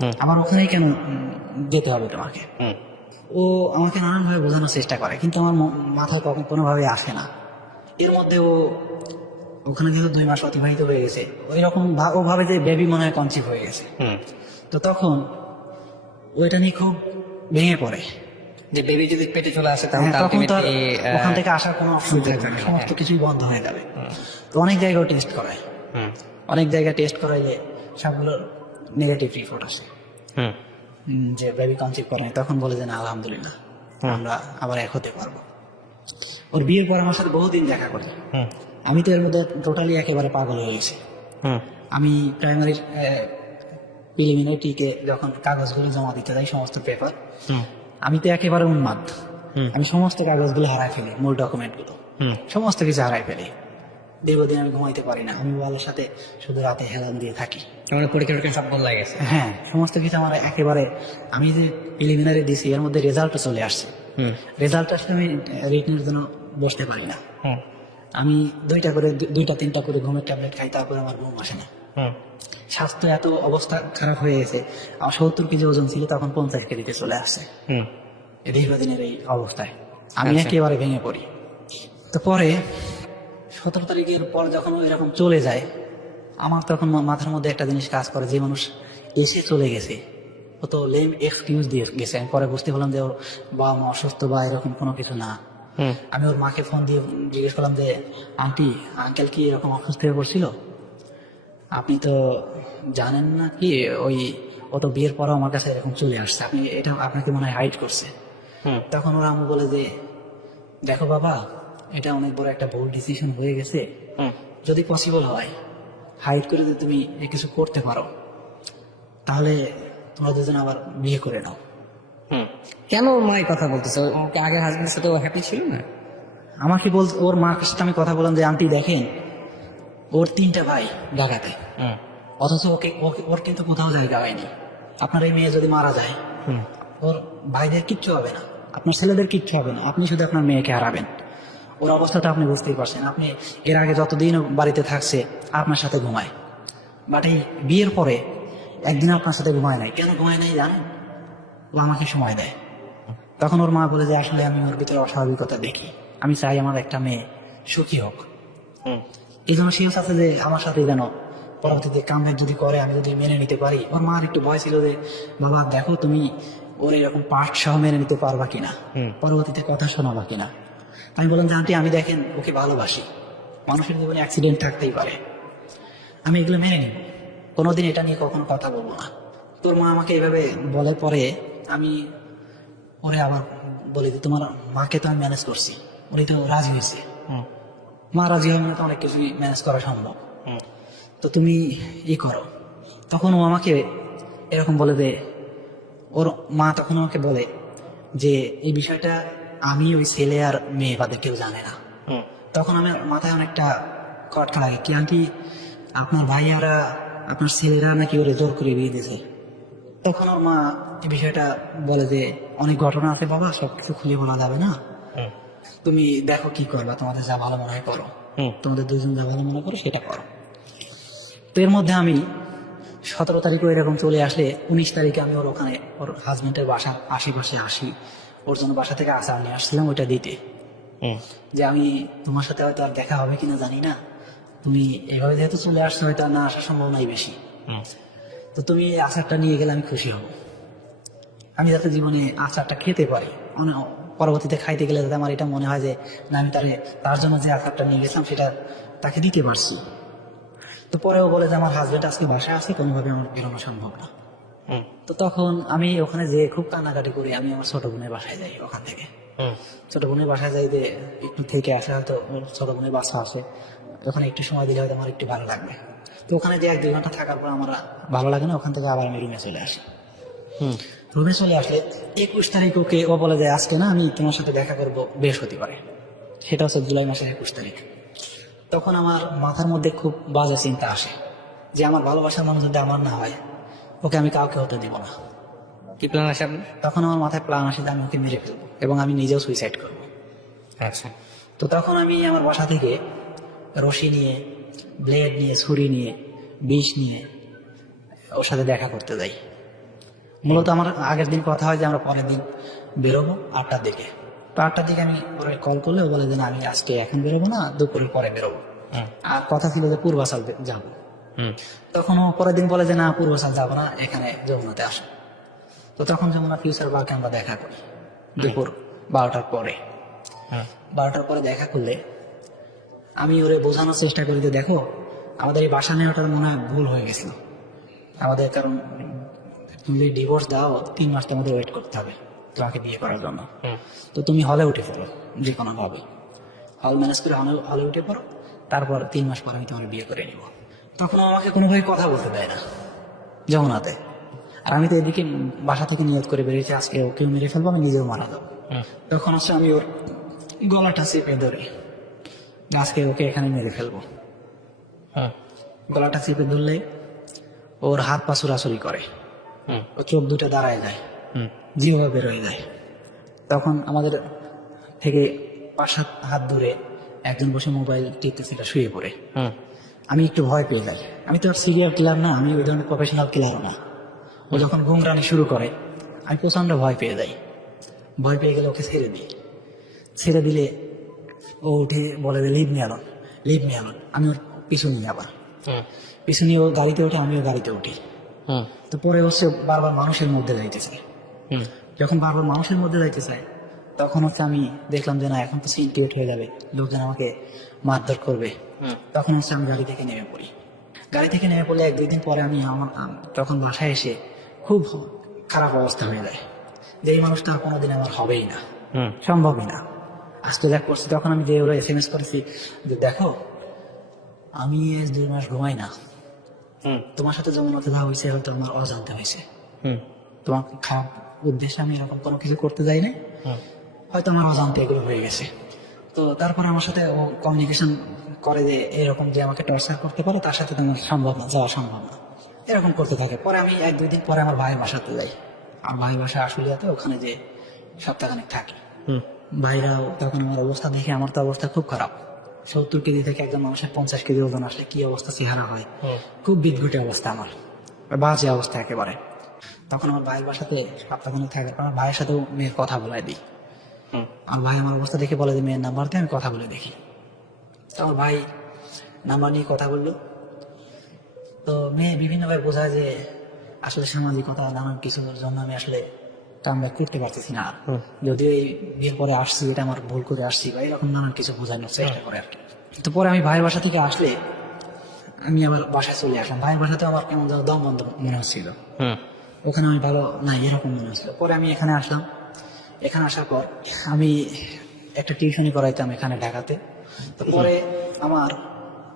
হুম আমার ওখানেই কেন যেতে হবে তোমাকে? হুম ও আমাকে নানানভাবে বোঝানোর চেষ্টা করে, কিন্তু আমার মাথায় কখন কোনোভাবে আসে না। এর মধ্যে ওখানে যেহেতু 2 মাস অতিবাহিত হয়ে গেছে, ওই রকম ও ভাবে যে বেবি মনে হয় কনসিভ হয়ে গেছে। হুম তো তখন ওইটা নিয়ে খুব ভেঙে পড়ে। যে বেবি যদি পেটে চলে আসে তাহলে হ্যাঁ, তখন তো আর ultimately, ওখান থেকে আসার কোনো অপশন সুযোগ থাকবে না, থাকবে না, সমস্ত হ্যাঁ। কিছুই বন্ধ হয়ে যাবে। তো অনেক জায়গায় টেস্ট করায়, হুম অনেক জায়গায় টেস্ট করাইলে সবগুলোর নেগেটিভ রিপোর্ট আসে। হুম যে বেবি কনসিভ করে নাই। তখন বলে যে না, আলহামদুলিল্লাহ, আমরা আবার এক হতে পারবো। ওর বিয়ের পর আমার সাথে বহুদিন দেখা করে। হুম আমি তো এর মধ্যে টোটালি একেবারে পাগল হয়ে গেছি। হুম আমি প্রাইমারি প্রিলিমিনারিটিকে যখন কাগজগুলো জমা দিতে যাই, সমস্ত পেপার, হুম আমি তো একেবারে উন্মাদ। হুম। আমি সমস্ত কাগজগুলো হারাই ফেলি, মূল ডকুমেন্টগুলো, হুম সমস্ত কিছু হারাই ফেলি। দীর্ঘদিন আমি ঘুমাইতে পারি না, আমি বাবার সাথে শুধু রাতে হেলান দিয়ে থাকি। আমাদের পরীক্ষা সব বদলাই গেছে। হ্যাঁ, সমস্ত কিছু আমার একেবারে, আমি যে প্রিলিমিনারি দিছি এর মধ্যে রেজাল্টও চলে আসছে। হুম রেজাল্ট আসলে আমি রিটেনের জন্য বসতে পারি না। হুম আমি 2টা 3টা করে ঘুমের ট্যাবলেট খাই, তারপরে আমার ঘুম আসে না। হুম স্বাস্থ্য এত অবস্থা খারাপ হয়ে গেছে, আমার 70 কেজি ওজন ছিল, তখন 50 কেজিতে চলে আসছে। হুম এই দীর্ঘদিনের এই অবস্থায় আমি আচ্ছা। একেবারে ভেঙে পড়ি। তো পরে 17 তারিখের পর যখন এরকম চলে যায়, আমার তখন মাথার মধ্যে একটা জিনিস কাজ করে, যে মানুষ এসে চলে গেছে ও তো লেম এক্সকিউজ দিয়ে গেছে। আমি পরে বুঝতে পারলাম যে ওর বাবা মা অসুস্থ বা এরকম কোনো কিছু না। হুম আমি ওর মাকে ফোন দিয়ে জিজ্ঞেস করলাম যে আন্টি, আঙ্কেল কি এরকম অসুস্থ হয়ে পড়ছিল? আপনি তো জানেন না কি, ও তো বিয়ের পরও আমার কাছে এরকম চলে আসছে, আপনি এটা আপনাকে মনে হয় হাইড করছে। হুম তখন ওরা আম্মু বলে যে দেখো বাবা, এটা অনেক বড় একটা ভুল ডিসিশন হয়ে গেছে। হুম যদি পসিবল হয়, হাইড করে যদি তুমি এ কিছু করতে পারো, তাহলে তোমরা দুজন আবার বিয়ে করে নাও। হুম কেন ওর মা এই কথা বলতেছে? ওকে আগে হাজবেন্ডের সাথে ও হ্যাপি ছিল না? আমাকে ওর মার সাথে আমি কথা বললাম যে আন্টি দেখেন, ওর 3টা ভাই ঢাকাতে, হুম অথচ ওর কিন্তু কোথাও জায়গা হয়নি। আপনার এই মেয়ে যদি মারা যায়, হুম ওর ভাইদের কিচ্ছু হবে না, আপনার ছেলেদের কিচ্ছু হবে না, আপনি শুধু আপনার মেয়েকে হারাবেন। ওর অবস্থাটা আপনি বুঝতেই পারছেন। আপনি এর আগে যতদিন বাড়িতে থাকছে আপনার সাথে ঘুমায়, বাট এই বিয়ের পরে একদিন আপনার সাথে ঘুমায় নাই। কেন ঘুমায় নাই জানেন? ও আমাকে সময় দেয়। তখন ওর মা বলে যে আসলে আমি ওর ভিতরে অস্বাভাবিকতা দেখি, আমি চাই আমার একটা মেয়ে সুখী হোক। হুম এই জন্য সিরিয়াস আছে যে আমার সাথে যেন পরবর্তীতে কামব্যাক যদি করে, আমি যদি মেনে নিতে পারি। ওর মার একটু ভয় ছিল যে বাবা দেখো, তুমি ওর এরকম পাঠ সহ মেনে নিতে পারবা কিনা, পরবর্তীতে কথা শোনাবা কিনা। আমি বললাম যে আন্টি, আমি দেখেন ওকে ভালোবাসি, মানুষের জীবনে অ্যাক্সিডেন্ট থাকতেই পারে, আমি এগুলো মেনে নিব, কোনোদিন এটা নিয়ে কখনো কথা বলবো না। তোর মা আমাকে এইভাবে বলে, পরে আমি ওরে আবার বলি যে তোমার মাকে তো আমি ম্যানেজ করছি, উনি তো রাজি হয়েছে। মা রাজি হয় মানে তো অনেক কিছুই ম্যানেজ করা সম্ভব। তো তুমি করো, তখন ও আমাকে এরকম বলে যে, ওর মা তখন আমাকে বলে যে এই বিষয়টা আমি, ওই ছেলে আর মেয়ে বাদে কেউ জানে না। তখন আমার মাথায় অনেকটা খটকা লাগে, কি আন্টি আপনার ভাইয়ারা, আপনার ছেলেরা নাকি ওরে জোর করে বিয়ে দিয়েছে। তখন ওর মা এই বিষয়টা বলে যে অনেক ঘটনা আছে বাবা, সবকিছু খুলে বলা যাবে না, তুমি দেখো কি করবা, তোমাদের যা ভালো মনে হয় করো, তোমাদের দুজন যা ভালো মনে করো সেটা করো। তো এর মধ্যে আমি 17 তারিখে এরকম চলে আসলে 19 তারিখে আমি ওর ওখানে ওর হাজবেন্ডের বাসা আশেপাশে আসি, ওর জন্য বাসা থেকে আচার নিয়ে আসছিলাম ওইটা দিতে, যে আমি তোমার সাথে হয়তো আর দেখা হবে কিনা জানি না, তুমি এইভাবে যেহেতু চলে আসছো হয়তো আর না আসার সম্ভাবনাই বেশি, তো তুমি এই আচারটা নিয়ে গেলে আমি খুশি হব। আমি যাতে জীবনে আচারটা খেতে পারি, পরবর্তীতে খাইতে গেলে যাতে আমার এটা মনে হয় যে না, আমি তার জন্য যে আচারটা নিয়ে গেছিলাম সেটা তাকে দিতে পারছি। তো পরেও বলে যে আমার হাজবেন্ড আজকে বাসায় আছে, কোনোভাবে আমার বেরোনো সম্ভব না। তো তখন আমি ওখানে যে খুব কান্নাকাটি করি, আমি আমার ছোট বোনের বাসায় যাই। ওখান থেকে ছোট বোনের বাসায় যাই যে একটু থেকে আসে, হয়তো ওর ছোট বোনের বাসা আসে, ওখানে একটু সময় দিলে হয়তো আমার একটু ভালো লাগবে। তো ওখানে যে 1-2 ঘন্টা থাকার পর আমার ভালো লাগে না, ওখান থেকে আবার আমি রুমে চলে আসি। রুমে চলে আসলে 21 তারিখ ওকে ও বলে যে আজকে না আমি তোমার সাথে দেখা করবো বৃহস্পতিবারে, সেটা হচ্ছে জুলাই মাসের 21 তারিখ। তখন আমার মাথার মধ্যে খুব বাজে চিন্তা আসে যে আমার ভালোবাসার মানুষ যদি আমার না হয়, ওকে আমি কাউকে হতে দিব না। কি প্ল্যান আছে আপনার? তখন আমার মাথায় প্ল্যান আসে যে আমি ওকে মেরে ফেলবো এবং আমি নিজেও সুইসাইড করবো। আচ্ছা। তো তখন আমি আমার বাসা থেকে রশি নিয়ে, ব্লেড নিয়ে, ছুরি নিয়ে, বিষ নিয়ে ওর সাথে দেখা করতে যাই। মূলত আমার আগের দিন কথা হয় যে আমরা পরের দিন বেরোবো 8টার দিকে। তো 8টার দিকে আমি ওরে কল করলে ও বলে যে না, আমি আজকে এখন বেরোবো না, দুপুরের পরে বেরোবো। আর কথা ছিল যে পূর্বাচল যাবো। তখন ও পরের দিন বলে যে না, পূর্বাচল যাবো না, এখানে যমুনাতে আসো। তো তখন যমুনা ফিউচার পার্কে আমরা দেখা করি দুপুর 12টার পরে। 12টার পরে দেখা করলে আমি ওরে বোঝানোর চেষ্টা করি যে দেখো, আমাদের এই বাসা নেওয়াটার মনে হয় ভুল হয়ে গেছিল আমাদের, কারণ তুমি যদি ডিভোর্স দাও 3 মাস তোমাদের ওয়েট করতে হবে তোমাকে বিয়ে করার জন্য। তো তুমি হলে উঠে পড়ো, যে কোনো ভাবে হল ম্যানেজ করে হলে উঠে পড়ো, তারপর 3 মাস পর আমি তোমার বিয়ে করে নিব। তখন আমাকে কোনোভাবে কথা বলতে দেয় না যমুনাতে। আর আমি তো এদিকে বাসা থেকে নিয়ত করে বেরিয়েছি আজকে ওকেও মেরে ফেলবো, আমি নিজেও মারা যাবো। তখন হচ্ছে আমি ওর গলাটা চেপে ধরে আজকে ওকে এখানে মেরে ফেলবো। গলাটা চেপে ধরলে ওর হাত পা চুরাচুরি করে, ও চোখ দুটো দাঁড়ায় যায়, জিহ্বা বের হয়ে যায়। তখন আমাদের থেকে 5-7 হাত দূরে একজন বসে মোবাইল টিপতেছিল শুয়ে পড়ে। আমি একটু ভয় পেয়ে যাই। আমি তো আর সিরিয়াল কিলার না, আমি ওই ধরনের প্রফেশনাল কিলার না। ও যখন ঘুমরানি শুরু করে আমি প্রচন্ড ভয় পেয়ে যাই। ভয় পেয়ে গেলে ওকে ছেড়ে দিই। ছেড়ে দিলে ও উঠে বলে leave me alone, leave me alone. আমি ওর পিছু নিই, আবার পিছু নিয়ে ও গাড়িতে ওঠে, আমিও গাড়িতে উঠি। তো পরে হচ্ছে বারবার মানুষের মধ্যে যাইতে চাই। যখন বারবার মানুষের মধ্যে যাইতে চাই, তখন হচ্ছে আমি দেখলাম যে না, এখন তো সিন ক্রিয়েট হয়ে যাবে, লোকজন আমাকে মারধর করবে। তখন হচ্ছে আমি গাড়ি থেকে নেমে পড়ি। গাড়ি থেকে নেমে পড়লে 1-2 দিন পরে আমি তখন বাসায় এসে খুব খারাপ অবস্থা হয়ে যায় যে এই মানুষটা আর কোনোদিন আমার হবেই না, সম্ভবই না। আজকে যা করছি, তখন আমি যে ওরা SMS করেছি যে দেখো, আমি 2 মাস ঘুমাই না, তোমার সাথে যমুনাতে যা হয়েছে হয়তো আমার অজান্তে হয়েছে, তোমার খারাপ উদ্দেশ্যে আমি এরকম কোনো কিছু করতে যাই না, হয়তো আমার অজান্তে এগুলো হয়ে গেছে। তো তারপরে আমার সাথে ও কমিউনিকেশন করে যে এরকম যে আমাকে টর্চার করতে পারে, তার সাথে তোমার সম্ভব না, যাওয়া সম্ভব না, এরকম করতে থাকে। পরে আমি 1-2 দিন পরে আমার ভাইয়ের বাসাতে যাই। আর ভাই বাসা আশুলিয়াতে, ওখানে যে সপ্তাহখানেক থাকি। ভাইরাও তখন আমার অবস্থা দেখে, আমার তো অবস্থা খুব খারাপ। 70 কেজি থেকে একজন মানুষের 50 কেজি ওজন আসলে কি অবস্থা চেহারা হয়, খুব বিদঘুটে অবস্থা, আমার বাজে অবস্থা একেবারে। তখন আমার ভাইয়ের বাসাতে সপ্তাহখানেক থাকার পর আমার ভাইয়ের সাথেও মেয়ের কথা বলাই দিই। আর ভাই আমার অবস্থা দেখে বলে যে মেয়ের নাম্বার দিয়ে আমি কথা বলে দেখি। তো আমার ভাই নাম্বার নিয়ে কথা বললো। তো মেয়ে বিভিন্নভাবে বোঝায় যে আসলে সামাজিকতা নানান কিছুর জন্য আমি আসলে কামব্যাক করতে পারতেছি না, যদিও এই বিয়ের পরে আসছি, এটা আমার ভুল করে আসছি, বা এরকম নানান কিছু বোঝানোর চেষ্টা করে আর কি। তো পরে আমি ভাইয়ের বাসা থেকে আসলে আমি আবার বাসায় চলে আসলাম। ভাইয়ের বাসাতে আমার কেমন যেন দম বন্ধ মনে হচ্ছিল, ওখানে আমি ভালো নাই এরকম মনে হচ্ছিল। পরে আমি এখানে আসলাম। এখানে আসার পর আমি একটা টিউশনি করাইতাম এখানে ঢাকাতে। তো পরে আমার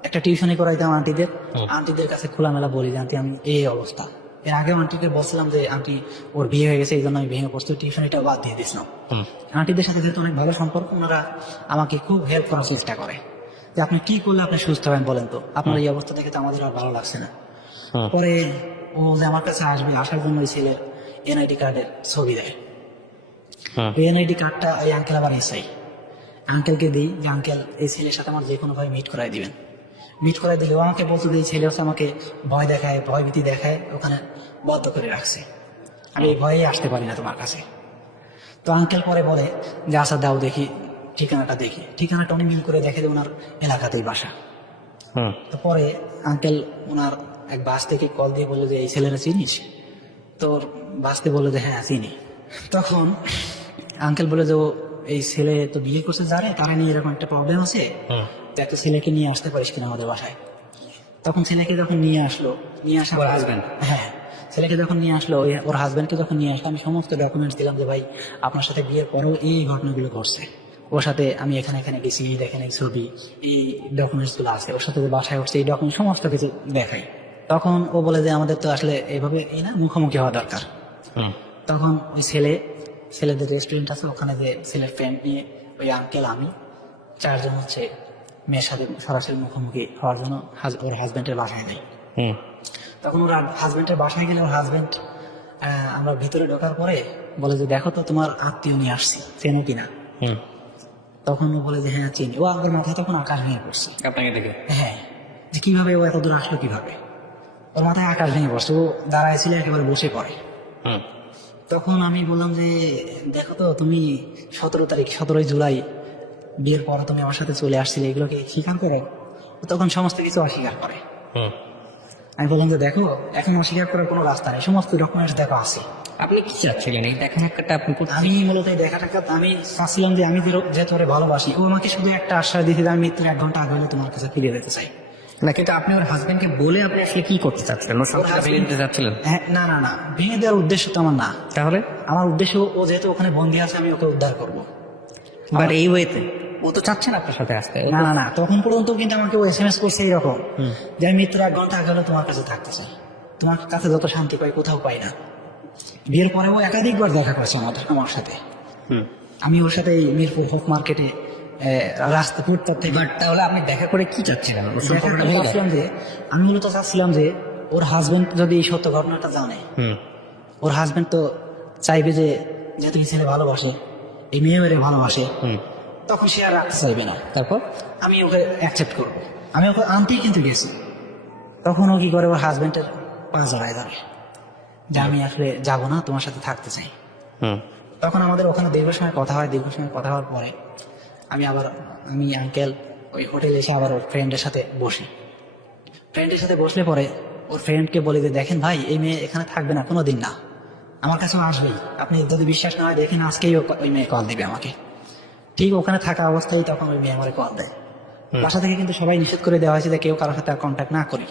একটা টিউশনি করাইতাম আন্টিদের, আন্টিদের কাছে খোলামেলা বলি যে আন্টি আমি এই অবস্থা। এর আগেও আন্টিকে বলছিলাম যে আন্টি ওর বিয়ে হয়ে গেছে, এই জন্য আমি ভেঙে পড়ছি, টিউশনিটা বাদ দিয়ে দিয়েছিলাম। আন্টিদের সাথে যেহেতু অনেক ভালো সম্পর্ক, ওনারা আমাকে খুব হেল্প করার চেষ্টা করে যে আপনি কি করলে আপনি সুস্থ হবেন বলেন তো, আপনার এই অবস্থা দেখে তো আমাদের আর ভালো লাগছে না। পরে ও যে আমার কাছে আসবে, আসার জন্য ওই ছেলে এনআইডি কার্ডের ছবি দেয়। এনআইডি কার্ডটা ওই আঙ্কেল আবার এসআই আঙ্কেলকে দিই যে আঙ্কেল এই ছেলের সাথে আমার যে কোনো ভাবে মিট করাই দিবেন। মিট করাই দিলে ও আমাকে বলতো যে এই ছেলে হচ্ছে আমাকে ভয় দেখায়, ভয় ভীতি দেখায়, ওখানে বদ্ধ করে রাখছে, আমি এই ভয়েই আসতে পারি না তোমার কাছে। তো আঙ্কেল পরে বলে যে আচ্ছা দাও দেখি ঠিকানাটা, দেখি ঠিকানাটা উনি মিল করে দেখে যে ওনার এলাকাতেই বাসা। তো পরে আঙ্কেল ওনার এক বাস থেকে কল দিয়ে বললো যে এই ছেলেরা চিনিস? তোর বাসতে বললো যে হ্যাঁ চিনি। তখন আঙ্কেল বলে যে ও এই ছেলে তো বিয়ে করছে যারে, তারা নিয়ে এরকম একটা প্রবলেম আছে, তো একটা ছেলেকে নিয়ে আসতে পারিস কিনা আমাদের বাসায়। তখন ছেলেকে যখন নিয়ে আসলো, নিয়ে আসা হাজবেন্ড, হ্যাঁ ছেলেকে যখন নিয়ে আসলো, ওর হাজবেন্ডকে যখন নিয়ে আসলো, আমি সমস্ত ডকুমেন্টস দিলাম যে ভাই আপনার সাথে বিয়ের পরেও এই ঘটনাগুলো ঘটছে, ওর সাথে আমি এখানে এখানে গেছি, দেখেন এই ছবি, এই ডকুমেন্টস গুলো আছে, ওর সাথে যে বাসায় উঠছে এই ডকুমেন্ট সমস্ত কিছু দেখাই। তখন ও বলে যে আমাদের তো আসলে এইভাবে এই না, মুখোমুখি হওয়া দরকার। তখন ওই ছেলেদের রেস্টুরেন্ট আছে, ওখানে যে ছেলের ফ্রেন্ড নিয়ে ওই আঙ্কেল আমি চারজন হচ্ছে মেয়ের সাথে সরাসরি মুখোমুখি হওয়ার জন্য ওর হাজবেন্ডের বাসায় নেই। তখন ওর হাজবেন্ডের বাসায় গেলে ওর হাজবেন্ড আমরা ভিতরে ঢোকার পরে বলে যে দেখো তো তোমার আত্মীয় নিয়ে আসছি, চেনো কিনা? তখন ও বলে যে হ্যাঁ চিনি। ও আমার মাথায় তখন আকাশ ভেঙে পড়ছে আপনাকে দেখে। হ্যাঁ, যে কিভাবে ও এত দূর আসলো কিভাবে, ওর মাথায় আকাশ ভেঙে পড়ছে। ও দাঁড়াইছিল একেবারে বসে পড়ে। তখন আমি বললাম যে দেখো তো তুমি 17 জুলাই বিয়ের পর তুমি আমার সাথে চলে আসছিলে, এগুলোকে স্বীকার করো? তখন সমস্ত কিছু অস্বীকার করে। আমি বললাম যে দেখো এখন অস্বীকার করার কোনো রাস্তা নেই, সমস্ত ডকুমেন্টস দেখো আছে। আপনি কি চাচ্ছিলেন এই দেখা সাক্ষাৎটা আপনি আমি মূলত এই দেখা টাকা আমি চাচ্ছিলাম যে আমি যে তোরে ভালোবাসি, ও আমাকে শুধু একটা আশ্বাস দিতে যে আমি মৃত্যুর 1 ঘন্টা আগে হলে তোমার কাছে ফিরে যেতে চাই। না, কিন্তু আপনি ওর হাজবেন্ডকে বলে আপনি আসলে কি করতে চাচ্ছিলেন? ওর সংসারটা ভেঙে দিতে চাচ্ছিলেন? হ্যাঁ, না না না, ভেঙে দেওয়ার উদ্দেশ্য তো আমার না। তাহলে আমার উদ্দেশ্য ও যেহেতু ওখানে বন্দি আছে, আমি ওকে উদ্ধার করবো। বাট এই ওয়েতে ও তো চাচ্ছেন আপনার সাথে আসতে। না না না, তখন পর্যন্ত কিন্তু আমাকে ও SMS করছে এইরকম যে আমি মৃত্যুর 1 ঘন্টা আগে হলে তোমার কাছে থাকতে চাই, তোমার কাছে যত শান্তি পাই কোথাও পাই না। বিয়ের পরে ও একাধিকবার দেখা করছে আমার সাথে। আমি ওর সাথে এই মিরপুর হোক মার্কেটে রাস্তা ফুটপাত থেকে। বাট তাহলে আপনি দেখা করে কি চাচ্ছিলেন? ওর দেখা সম্পর্কটা করে ভেঙে গেল? চাচ্ছিলাম যে আমি মূলত চাচ্ছিলাম যে ওর হাজবেন্ড যদি এই সত্য ঘটনাটা জানে, ওর হাজবেন্ড তো চাইবে যে যেহেতু এই ছেলে ভালোবাসে, এই মেয়েরে ভালোবাসে, তখন সে আর রাখতে চাইবে না। তারপর আমি ওকে অ্যাকসেপ্ট করবো, আমি ওকে আনতেই কিন্তু গেছি। তখন ও কি করে, ওর হাজবেন্ডের পা জড়ায় ধরে যে আমি আসলে যাবো না, তোমার সাথে থাকতে চাই। তখন আমাদের ওখানে দীর্ঘ সময় কথা হয়। দীর্ঘ সময় কথা হওয়ার পরে আমি আঙ্কেল ওই হোটেলে এসে আবার ওর ফ্রেন্ডের সাথে বসি। ফ্রেন্ডের সাথে বসলে পরে ওর ফ্রেন্ডকে বলি যে দেখেন ভাই, এই মেয়ে এখানে থাকবে না কোনোদিন না, আমার কাছেও আসবেই, আপনি যদি বিশ্বাস না হয় দেখেন আজকেই ওই মেয়ে কল দিবে আমাকে। ঠিক ওখানে থাকা অবস্থায় তখন ওই মেয়ে আমার কল দেয়। বাসা থেকে কিন্তু সবাই নিষেধ করে দেওয়া হয়েছে যে কেউ কারোর সাথে কন্ট্যাক্ট না করি।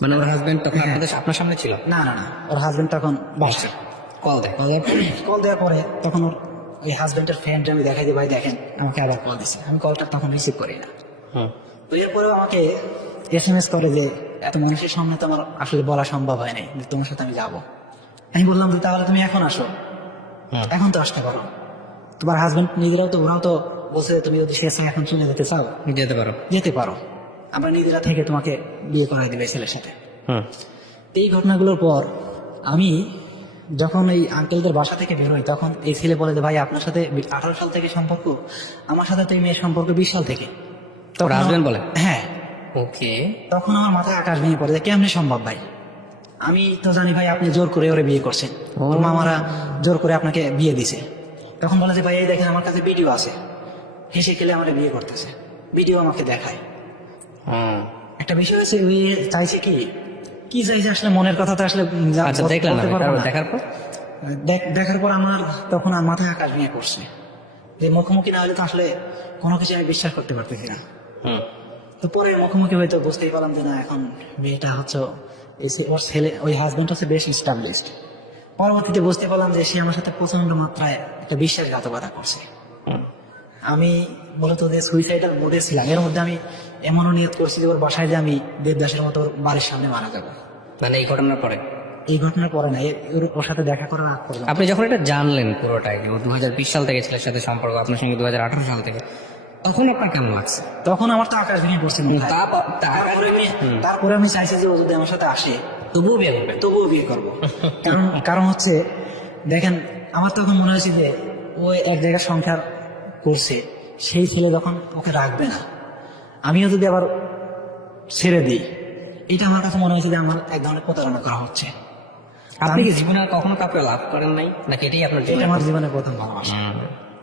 মানে ওর হাজবেন্ড তখন আপনার সামনে ছিল? না না না, ওর হাজবেন্ড তখন বাসা কল দেয়। কল দেওয়ার পরে তখন ওর ওই হাজবেন্ডের ফ্রেন্ড আমি দেখাই দিই, ভাই দেখেন আমাকে আবার কল দিছে। আমি কলটা তখন রিসিভ করি না। তো এরপরেও আমাকে SMS করে যে এত মানুষের সামনে তো আমার আসলে বলা সম্ভব হয় নাই যে তোমার সাথে আমি যাবো। আমি বললাম যে তাহলে তুমি এখন আসো, এখন তো আসতে পারো। তোমার হাজবেন্ড নিজেরাও তো, ওরাও তো বলছে তুমি যদি শেষ এখন চলে যেতে চাও যেতে পারো, আমরা নিজেরা থেকে তোমাকে বিয়ে করাই দিবে ছেলের সাথে। এই ঘটনাগুলোর পর আমি যখন এই আঙ্কেলদের বাসা থেকে বেরোই, তখন এই ছেলে বলে যে ভাই আপনার সাথে 18 সাল থেকে সম্পর্ক, আমার সাথে তো এই মেয়ের সম্পর্ক 20 সাল থেকে। তোর হাজবেন্ড বলে? হ্যাঁ। ওকে। তখন আমার মাথায় আকাশ ভেঙে পড়ে যে কেমনে সম্ভব ভাই, আমি তো জানি ভাই আপনি জোর করে ওরে বিয়ে করছেন, ওর মামারা জোর করে আপনাকে বিয়ে দিছে। তখন বলে যে ভাই এই দেখেন আমার কাছে ভিডিও আছে, হেসে খেলে আমার বিয়ে করতেছে, ভিডিও আমাকে দেখায়। একটা বিষয় হচ্ছে ওই চাইছে কি চাইছে আসলে মনের কথা তো আসলে দেখলাম। দেখার পর আমার তখন আর মাথায় আকাশ ভেঙে পড়ছে যে মুখোমুখি না হলে তো আসলে কোনো কিছু আমি বিশ্বাস করতে পারতেছি না। তো পরে মুখোমুখি হয়তো বুঝতেই পারলাম যে না, এখন মেয়েটা হচ্ছে ওর ছেলে, ওই হাজবেন্ড হচ্ছে বেশ এস্টাবলিশড। পরবর্তীতে বুঝতে পারলাম যে সে আমার সাথে প্রচন্ড মাত্রায় একটা বিশ্বাসঘাতকতা করছে। আমি মূলত যে সুইসাইডাল মোডে ছিলাম, এর মধ্যে আমি এমনও নিয়ত করছি যে ওর বাসায় যে আমি দেবদাসের মতো ওর বাড়ির সামনে মারা যাবো। মানে এই ঘটনার পরে এই ঘটনার পরে না, ওর সাথে দেখা করার আগ পর্যন্ত। আপনি যখন এটা জানলেন পুরোটাই, যে 2020 সাল থেকে ছেলের সাথে সম্পর্ক, আপনার সঙ্গে 2018 সাল থেকে, তখন আপনার কেমন লাগছে? তখন আমার তো আকাশ ভেঙে পড়ছে মাথায়। তারপরে আমি চাইছি যে ও যদি আমার সাথে আসে তবুও বিয়ে করবেন? তবুও বিয়ে করবো। কারণ হচ্ছে দেখেন, আমার তখন মনে হয়েছে যে ও এক জায়গায় সংসার করছে, সেই ছেলে যখন ওকে রাখবে না, আমিও যদি আবার ছেড়ে দিই, এটা আমার কাছে মনে হয়েছে যে আমার এক ধরনের প্রতারণা করা হচ্ছে। আপনি কি জীবনে আর কখনো কাউকে লাভ করেন নাই, নাকি এটাই আপনার এটা জীবনে? আমার জীবনের প্রথম ভালোবাসা।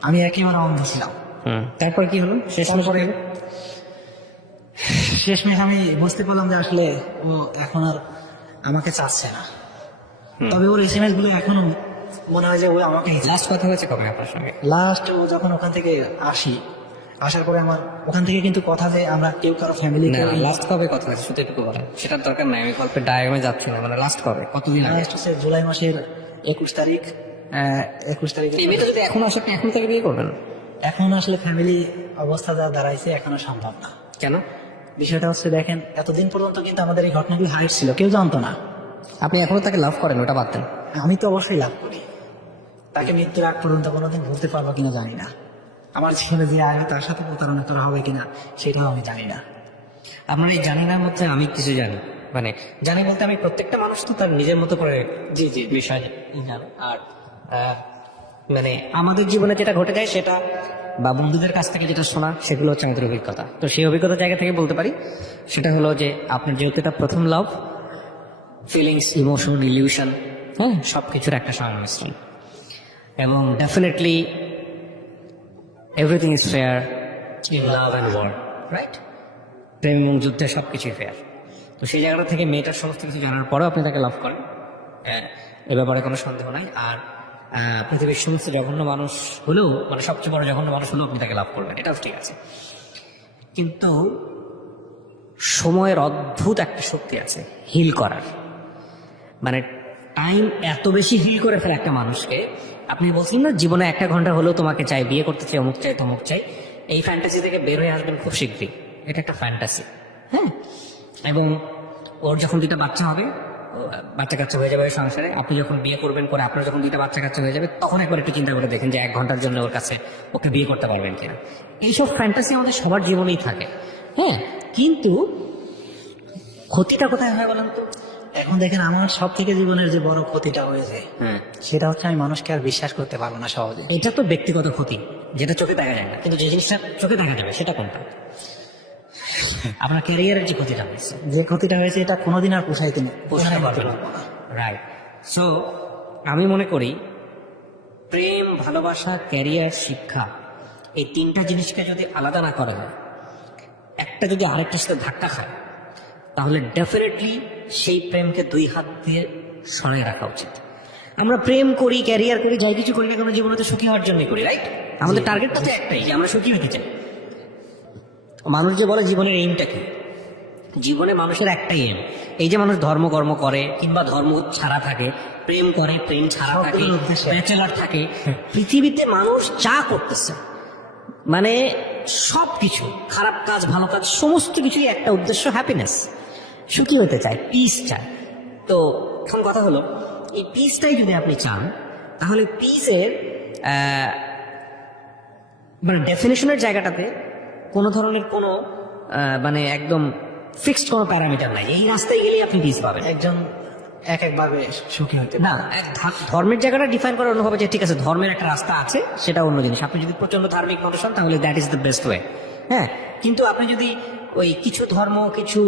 আমি একেবারে অন্ধ ছিলাম। তারপর কি হলো শেষ পরে? শেষমেশ আমি বুঝতে পারলাম যে আসলে ও এখন আর আমাকে চাচ্ছে না। তবে ওর এসএমএস গুলো এখনো মনে হয় যে ও আমাকে লাস্ট কথা হয়েছে কবে আপনার সঙ্গে? লাস্ট ও যখন ওখান থেকে আসার পরে আমার ওখান থেকে কিন্তু কথা যে আমরা কেউ কারো ফ্যামিলি না, লাস্ট কবে কথা হয়েছে শুধু একটু বলেন। সেটার দরকার নাই, আমি গল্পের ডায়াগ্রামে যাচ্ছি না। মানে লাস্ট কবে, কতদিন আগে? লাস্ট হচ্ছে জুলাই মাসের 21 তারিখ। 21 তারিখে এই মেয়েটা যদি এখন আসে, আপনি এখন থেকে বিয়ে করবেন? এখন আসলে ফ্যামিলি অবস্থা যা দাঁড়াইছে এখনো সম্ভব না। কেন? বিষয়টা হচ্ছে দেখেন, এতদিন পর্যন্ত কিন্তু আমাদের এই ঘটনাগুলো হাইড ছিল, কেউ জানতো না। আপনি এখনো তাকে লাভ করেন, ওটা বাদ দেন। আমি তো অবশ্যই লাভ করি, তাকে মৃত্যুর আগ পর্যন্ত কোনোদিন ভুলতে পারবো কিনা জানি না। আমার জীবনে যে আগে তার সাথে প্রতারণা করা হবে কিনা সেটাও আমি জানি না। আপনার এই জানি নার মধ্যে আমি কিছু জানি। মানে জানি বলতে, আমি প্রত্যেকটা মানুষ তো তার নিজের মতো করে বিষয় জানে। আর মানে আমাদের জীবনে যেটা ঘটে যায় সেটা, বা বন্ধুদের কাছ থেকে যেটা শোনা, সেগুলো হচ্ছে আমাদের অভিজ্ঞতা। তো সেই অভিজ্ঞতার জায়গা থেকে বলতে পারি, সেটা হলো যে আপনার যেহেতু এটা প্রথম লাভ, ফিলিংস, ইমোশন, ইলিউশন, হ্যাঁ, সবকিছুর একটা সংমিশ্রণ। এবং definitely everything is fair in love and war, right? প্রেম এবং যুদ্ধে সবকিছুই ফেয়ার। তো সেই জায়গাটা থেকে মেয়েটার সমস্ত কিছু জানার পরেও আপনি তাকে লাভ করেন, এ ব্যাপারে কোনো সন্দেহ নাই। আর পৃথিবীর সমস্ত জঘন্য মানুষ হলেও, মানে সবচেয়ে বড় জঘন্য মানুষ হলেও আপনি তাকে লাভ করবেন, এটাও ঠিক আছে। কিন্তু সময়ের অদ্ভুত একটা শক্তি আছে হিল করার। মানে টাইম এত বেশি হিল করে ফেলে একটা মানুষকে। আপনি বলছেন না, জীবনে 1 ঘন্টা হলেও তোমাকে চাই, বিয়ে করতে চাই, অমুক চাই, তমুক চাই। এই ফ্যান্টাসি থেকে বের হয়ে আসবেন খুব শীঘ্রই। এটা একটা ফ্যান্টাসি, হ্যাঁ। এবং ওর যখন 2টা বাচ্চা হবে, বাচ্চা কাচ্চা হয়ে যাবে সংসারে, আপনি যখন বিয়ে করবেন, করে আপনার যখন 2টা বাচ্চা কাচ্চা হয়ে যাবে, তখন একবার একটু চিন্তা করে দেখেন যে 1 ঘন্টার জন্য ওর কাছে ওকে বিয়ে করতে পারবেন কিনা। এইসব ফ্যান্টাসি আমাদের সবার জীবনেই থাকে, হ্যাঁ। কিন্তু ক্ষতিটা কোথায় হয় বলেন তো? এখন দেখেন, আমার সব থেকে জীবনের যে বড় ক্ষতিটা হয়েছে, সেটা হচ্ছে আমি মানুষকে আর বিশ্বাস করতে পারবো না সহজে। এটা তো ব্যক্তিগত ক্ষতি, যেটা চোখে দেখা যায় না, কিন্তু যে জিনিসটা চোখে দেখা যাবে সেটা কোনটা? আপনার ক্যারিয়ারের যে ক্ষতিটা হয়েছে, যে ক্ষতিটা হয়েছে, এটা কোনোদিন আর পোষাইতে পারবে না, রাইট? সো আমি মনে করি প্রেম, ভালোবাসা, ক্যারিয়ার, শিক্ষা, এই 3টা জিনিসকে যদি আলাদা না করা হয়, একটা যদি আরেকটার সাথে ধাক্কা খায়, তাহলে ডেফিনেটলি সেই প্রেমকে 2 হাত দিয়ে সরাই রাখা উচিত। আমরা প্রেম করি, ক্যারিয়ার করি, যাই কিছু করি না কেন, জীবনে তো সুখী হওয়ার জন্যই করি, রাইট? আমাদের টার্গেটটা তো একটাই, যে আমরা সুখী হতে চাই। মানুষ যে বলে জীবনের এইমটা কি, জীবনে মানুষের একটাই এম। এই যে মানুষ ধর্মকর্ম করে, কিংবা ধর্ম ছাড়া থাকে, প্রেম করে, প্রেম ছাড়া থাকে, ব্যাচেলার থাকে, পৃথিবীতে মানুষ যা করতেছে, মানে সবকিছু, খারাপ কাজ, ভালো কাজ, সমস্ত কিছুই একটা উদ্দেশ্য, হ্যাপিনেস, সুখী হতে চায়, পিস চায়। তো এখন কথা হলো, এই পিসটাই যদি আপনি চান, তাহলে পিসের মানে ডেফিনেশনের জায়গাটাতে কোনো ধরনের কোনো মানে একদম ফিক্সড কোনো প্যারামিটার নাই। এই রাস্তায় গেলেই আপনি পিস পাবেন। একজন এক একভাবে সুখী হতে না, ধর্মের জায়গাটা ডিফাইন করার অন্যভাবে, যে ঠিক আছে ধর্মের একটা রাস্তা আছে, সেটা অন্য জিনিস। আপনি যদি প্রচন্ড ধার্মিক মানুষ হন, তাহলে that is the best way, হ্যাঁ। কিন্তু আপনি যদি ওই কিছু ধর্ম, কিছু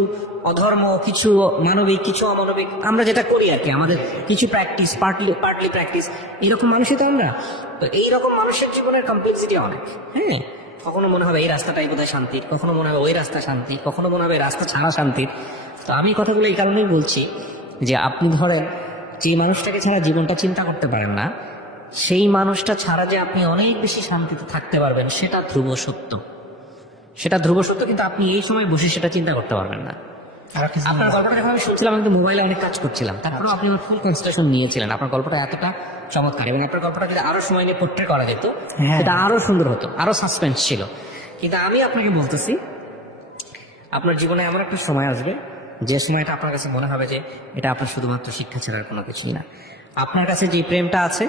অধর্ম, কিছু মানবিক, কিছু অমানবিক, আমরা যেটা করি আর কি, আমাদের কিছু প্র্যাকটিস, পার্টলি প্র্যাকটিস, এরকম মানুষই তো আমরা। তো এইরকম মানুষের জীবনের কমপ্লেক্সিটি অনেক, হ্যাঁ। কখনো মনে হবে এই রাস্তাটাই বোধহয় শান্তির, কখনো মনে হবে ওই রাস্তা শান্তি, কখনো মনে হবে রাস্তা ছাড়া শান্তির। তো আমি কথাগুলো এই কারণেই বলছি যে আপনি ধরেন যে মানুষটাকে ছাড়া জীবনটা চিন্তা করতে পারেন না, সেই মানুষটা ছাড়া যে আপনি অনেক বেশি শান্তিতে থাকতে পারবেন, সেটা ধ্রুব সত্য। সেটা ধ্রুব সত্য, কিন্তু আপনি এই সময় বসে সেটা চিন্তা করতে পারবেন না। আর কিছু আপনার গল্পটা যখন আমি শুনছিলাম, আমি তো মোবাইলে অনেক কাজ করছিলাম, তারপরে আপনি আমার ফুল কনসেন্ট্রেশন নিয়েছিলেন। আপনার গল্পটা এতটা চমৎকার, এবং আপনার গল্পটা যদি আরো সময় নিয়ে পোট্রে করা যেত হ্যাঁ। সেটা আরো সুন্দর হতো, আরো সাসপেন্স ছিল। কিন্তু আমি আপনাকে বলতেছি, আপনার জীবনে এমন একটা সময় আসবে যে সময়টা আপনার কাছে মনে হবে যে এটা আপনার শুধুমাত্র শিক্ষা ছাড়ার কোনো কিছুই না। আপনার কাছে যে প্রেমটা আছে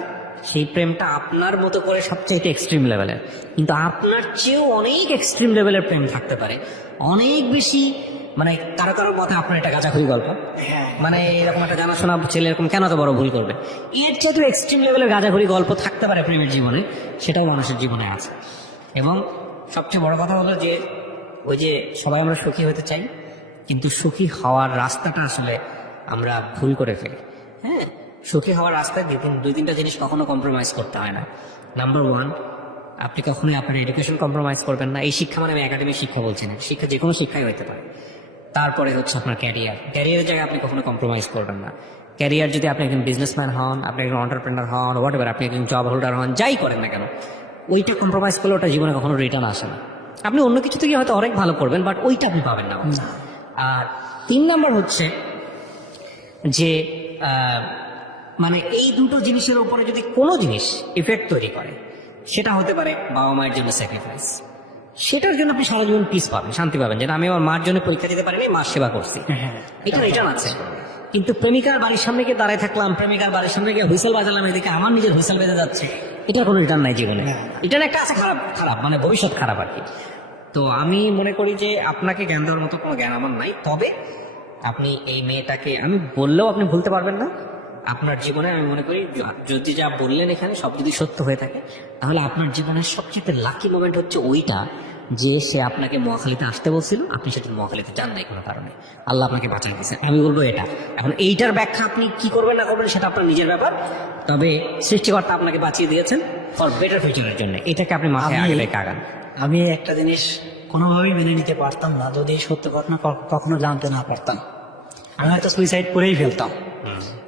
সেই প্রেমটা আপনার মতো করে সবচেয়ে এক্সট্রিম লেভেলের, কিন্তু আপনার চেয়েও অনেক এক্সট্রিম লেভেলের প্রেম থাকতে পারে, অনেক বেশি। মানে কারো কারো মতে আপনার এটা গাঁজাখুরি গল্প, হ্যাঁ। মানে এরকম একটা জানাশোনা ছেলে এরকম কেন এত বড় ভুল করবে, এর চেয়ে এক্সট্রিম লেভেলের গাঁজাখুরি গল্প থাকতে পারে প্রেমের জীবনে, সেটাও মানুষের জীবনে আছে। এবং সবচেয়ে বড় কথা হলো যে ওই যে সবাই আমরা সুখী হতে চাই, কিন্তু সুখী হওয়ার রাস্তাটা আসলে আমরা ভুল করে ফেলি। হ্যাঁ, সুখী হওয়ার রাস্তায় দুই তিনটা জিনিস কখনো কম্প্রোমাইজ করতে হয় না। নাম্বার ওয়ান, আপনি কখনোই আপনার এডুকেশন কম্প্রোমাইজ করবেন না। এই শিক্ষা মানে আমি একাডেমিক শিক্ষা বলছি না, শিক্ষা যে কোনো শিক্ষাই হতে পারে। তারপরে হচ্ছে আপনার ক্যারিয়ারের জায়গায় আপনি কখনো কম্প্রোমাইজ করবেন না। ক্যারিয়ার যদি আপনি একজন বিজনেসম্যান হন, আপনি একজন এন্টারপ্রেনার হন, হোয়াট এভার, আপনি একজন জব হোল্ডার হন, যাই করেন না কেন, ওইটা কম্প্রোমাইজ করলে ওটা জীবনে কখনো রিটার্ন আসে না। আপনি অন্য কিছু থেকে হয়তো অনেক ভালো করবেন, বাট ওইটা আপনি পাবেন না। আর 3 নাম্বার হচ্ছে যে মানে এই দুটো জিনিসের উপরে যদি কোনো জিনিস ইফেক্ট তৈরি করে, সেটা হতে পারে বাবা মায়ের জন্য স্যাক্রিফাইস। সেটার জন্য আপনি সারা জীবন পিস পাবেন, শান্তি পাবেন, যেটা আমি আমার মার জন্য পরীক্ষা দিতে পারিনি, মার সেবা করছি, এটা রিটার্ন আছে। কিন্তু প্রেমিকার বাড়ির সামনে গিয়ে দাঁড়ায় থাকলাম, প্রেমিকার বাড়ির সামনে গিয়ে হুইসেল বাজালাম, এদিকে আমার নিজের হুইসেল বেজে যাচ্ছে, এটার কোনো রিটার্ন নাই জীবনে। রিটার্ন একটা আছে, খারাপ মানে ভবিষ্যৎ খারাপ আর কি। তো আমি মনে করি যে আপনাকে জ্ঞান দেওয়ার মতো কোনো জ্ঞান আমার নাই, তবে আপনি এই মেয়েটাকে আমি বললেও আপনি ভুলতে পারবেন না। আপনার জীবনে আমি মনে করি যদি যা বললেন এখানে সব যদি সত্য হয়ে থাকে, তাহলে আপনার জীবনের সবচেয়ে লাকি মোমেন্ট হচ্ছে ওইটা যে সে আপনাকে মহাখালীতে আসতে বলছিল, আপনি সেটা মহাখালীতে যান নাই কোনো কারণে, আল্লাহ আপনাকে বাঁচাই দিয়েছে। আমি বলবো এটা। এখন এইটার ব্যাখ্যা আপনি কি করবেন না করবেন সেটা আপনার নিজের ব্যাপার, তবে সৃষ্টিকর্তা আপনাকে বাঁচিয়ে দিয়েছেন ফর বেটার ফিউচারের জন্য, এটাকে আপনি মাথায় আগে রেখে আগান। আমি একটা জিনিস কোনোভাবেই মেনে নিতে পারতাম না, যদি এই সত্য ঘটনা কখনো জানতে না পারতাম, আমি হয়তো সুইসাইড করেই ফেলতাম।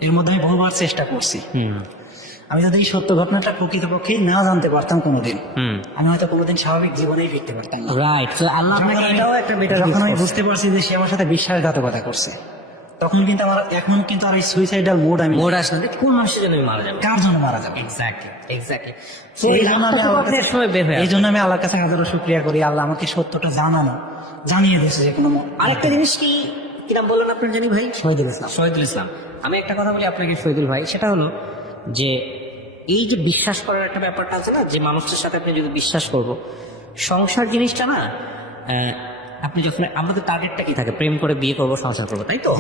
এর মধ্যে আমি বহুবার চেষ্টা করছি। আমি যদি এই সত্য ঘটনাটা প্রকৃতপক্ষে না জানতে পারতাম কোনোদিন, আমি হয়তো কোনোদিন স্বাভাবিক জীবনেই ফিরতে পারতাম না। রাইট, আল্লাহ আপনাকে এটাও একটা বেটার। যখন আমি বুঝতে পারছি যে সে আমার সাথে বিশ্বাসঘাতকতা করছে, তখন কিন্তু আমার এখন কিন্তু আর এই সুইসাইডাল মোড আমি মোড আসলে কোন মানুষের জন্য মারা যাবে, কার জন্য মারা যাবে। এক্স্যাক্টলি। এই জন্য আমি আল্লাহর কাছে হাজারো শুকরিয়া করি, আল্লাহ আমাকে সত্যটা জানিয়ে দিয়েছে। যে কোনো আরেকটা জিনিস কি নাম বললেন আপনার জানি ভাই? শহীদুল ইসলাম। আমি একটা কথা বলি আপনাকে শহীদুল ভাই, সেটা হলো যে এই যে বিশ্বাস করার একটা ব্যাপারটা আছে না, যে মানুষের সাথে আপনি যদি বিশ্বাস করবো, সংসার জিনিসটা না, আপনি যখন আমাদের টার্গেটটা কি থাকে, প্রেম করে বিয়ে করবো, সংসার করবো, তাই তো?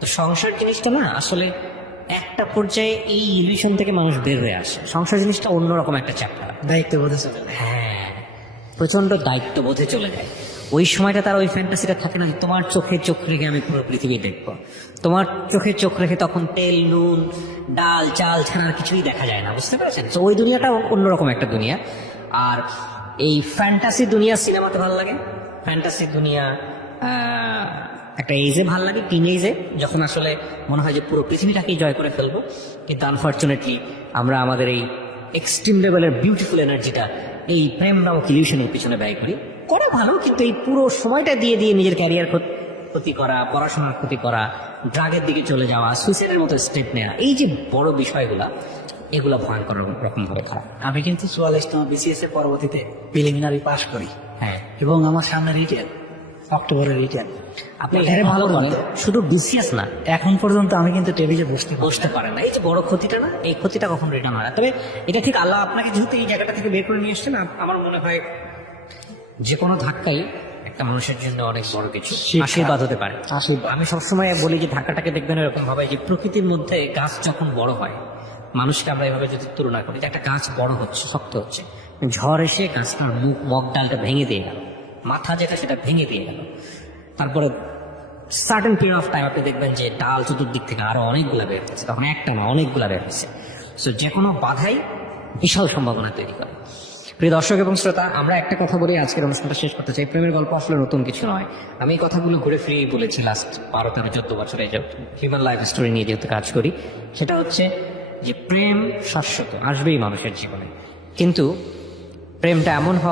তো সংসার জিনিসটা না আসলে একটা পর্যায়ে এই ইলিউশন থেকে মানুষ বের হয়ে আসে। সংসার জিনিসটা অন্যরকম একটা চ্যাপ্টার, দায়িত্ব বোধে চলে। হ্যাঁ, প্রচন্ড দায়িত্ববোধে চলে যায়। ওই সময়টা তার ওই ফ্যান্টাসিটা থাকে না যে তোমার চোখে চোখ রেখে আমি পুরো পৃথিবী দেখবো। তোমার চোখে চোখ রেখে তখন তেল নুন ডাল চাল ছাড়ার কিছুই দেখা যায় না, বুঝতে পেরেছেন? তো ওই দুনিয়াটা অন্যরকম একটা দুনিয়া। আর এই ফ্যান্টাসি দুনিয়া সিনেমাতে ভালো লাগে, ফ্যান্টাসি দুনিয়া একটা এজে ভালো লাগে, টিন এজে, যখন আসলে মনে হয় যে পুরো পৃথিবীটাকেই জয় করে ফেলবো। কিন্তু আনফর্চুনেটলি আমরা আমাদের এই এক্সট্রিম লেভেলের বিউটিফুল এনার্জিটা এই প্রেম নামক ইলিউশনের পিছনে ব্যয় করা ভালো, কিন্তু এই পুরো সময়টা দিয়ে নিজের ক্যারিয়ার ক্ষতি করা, পড়াশোনার ক্ষতি করা, ড্রাগের দিকে চলে যাওয়া, সুইসাইডের মতো স্টেপ নেওয়া, এই যে বড় বিষয়গুলা, এগুলো ভয়ঙ্কর রকম ভাবে খারাপ। আমি কিন্তু 44তম বিসিএস এর পরবর্তীতে প্রিলিমিনারি পাস করি। হ্যাঁ, এবং আমার সামনে রিটেন, অক্টোবরের রিটেন। আপনি এখানে ভালো করেন, শুধু বিসিএস না, এখন পর্যন্ত আমি কিন্তু টেবিলে বসতে পারেন না। এই যে বড় ক্ষতিটা না, এই ক্ষতিটা কখন রিটার্ন হয় না। তবে এটা ঠিক আল্লাহ আপনাকে যেহেতু এই জায়গাটা থেকে বের করে নিয়ে এসছেন, আমার মনে হয় যে কোনো ধাক্কাই একটা মানুষের জন্য অনেক বড় কিছু আশীর্বাদ হতে পারে। আমি সবসময় বলি যে ধাক্কাটাকে দেখবেন এরকম ভাবে, যে প্রকৃতির মধ্যে গাছ যখন বড় হয়, মানুষকে আমরা এভাবে যদি তুলনা করি, যে একটা গাছ বড় হচ্ছে, শক্ত হচ্ছে, ঝড় এসে গাছটার মগ ডালটা ভেঙে দিয়ে গেল, মাথা যেটা সেটা ভেঙে দিয়ে গেল, তারপরে সার্টেন পিরিয়ড অফ টাইম আপনি দেখবেন যে ডাল চতুর্দিক থেকে আরো অনেকগুলা বের হচ্ছে, তখন একটা না অনেকগুলা বের হচ্ছে। সো যে কোনো বাধাই বিশাল সম্ভাবনা তৈরি করে। প্রিয় দর্শক এবং শ্রোতা, আমরা একটা কথা বলি আজকের অনুষ্ঠানটা শেষ করতে চাই। প্রেমের গল্প আসলে নতুন কিছু নয়, আমি এই কথাগুলো ঘুরে ফিরিয়ে বলেছি লাস্ট 12-14 বছরে, যে হিউম্যান লাইফ স্টোরি নিয়ে যেহেতু কাজ করি। সেটা হচ্ছে যে প্রেম শাশ্বত, আসবেই মানুষের জীবনে, কিন্তু প্রেমটা এমন হওয়া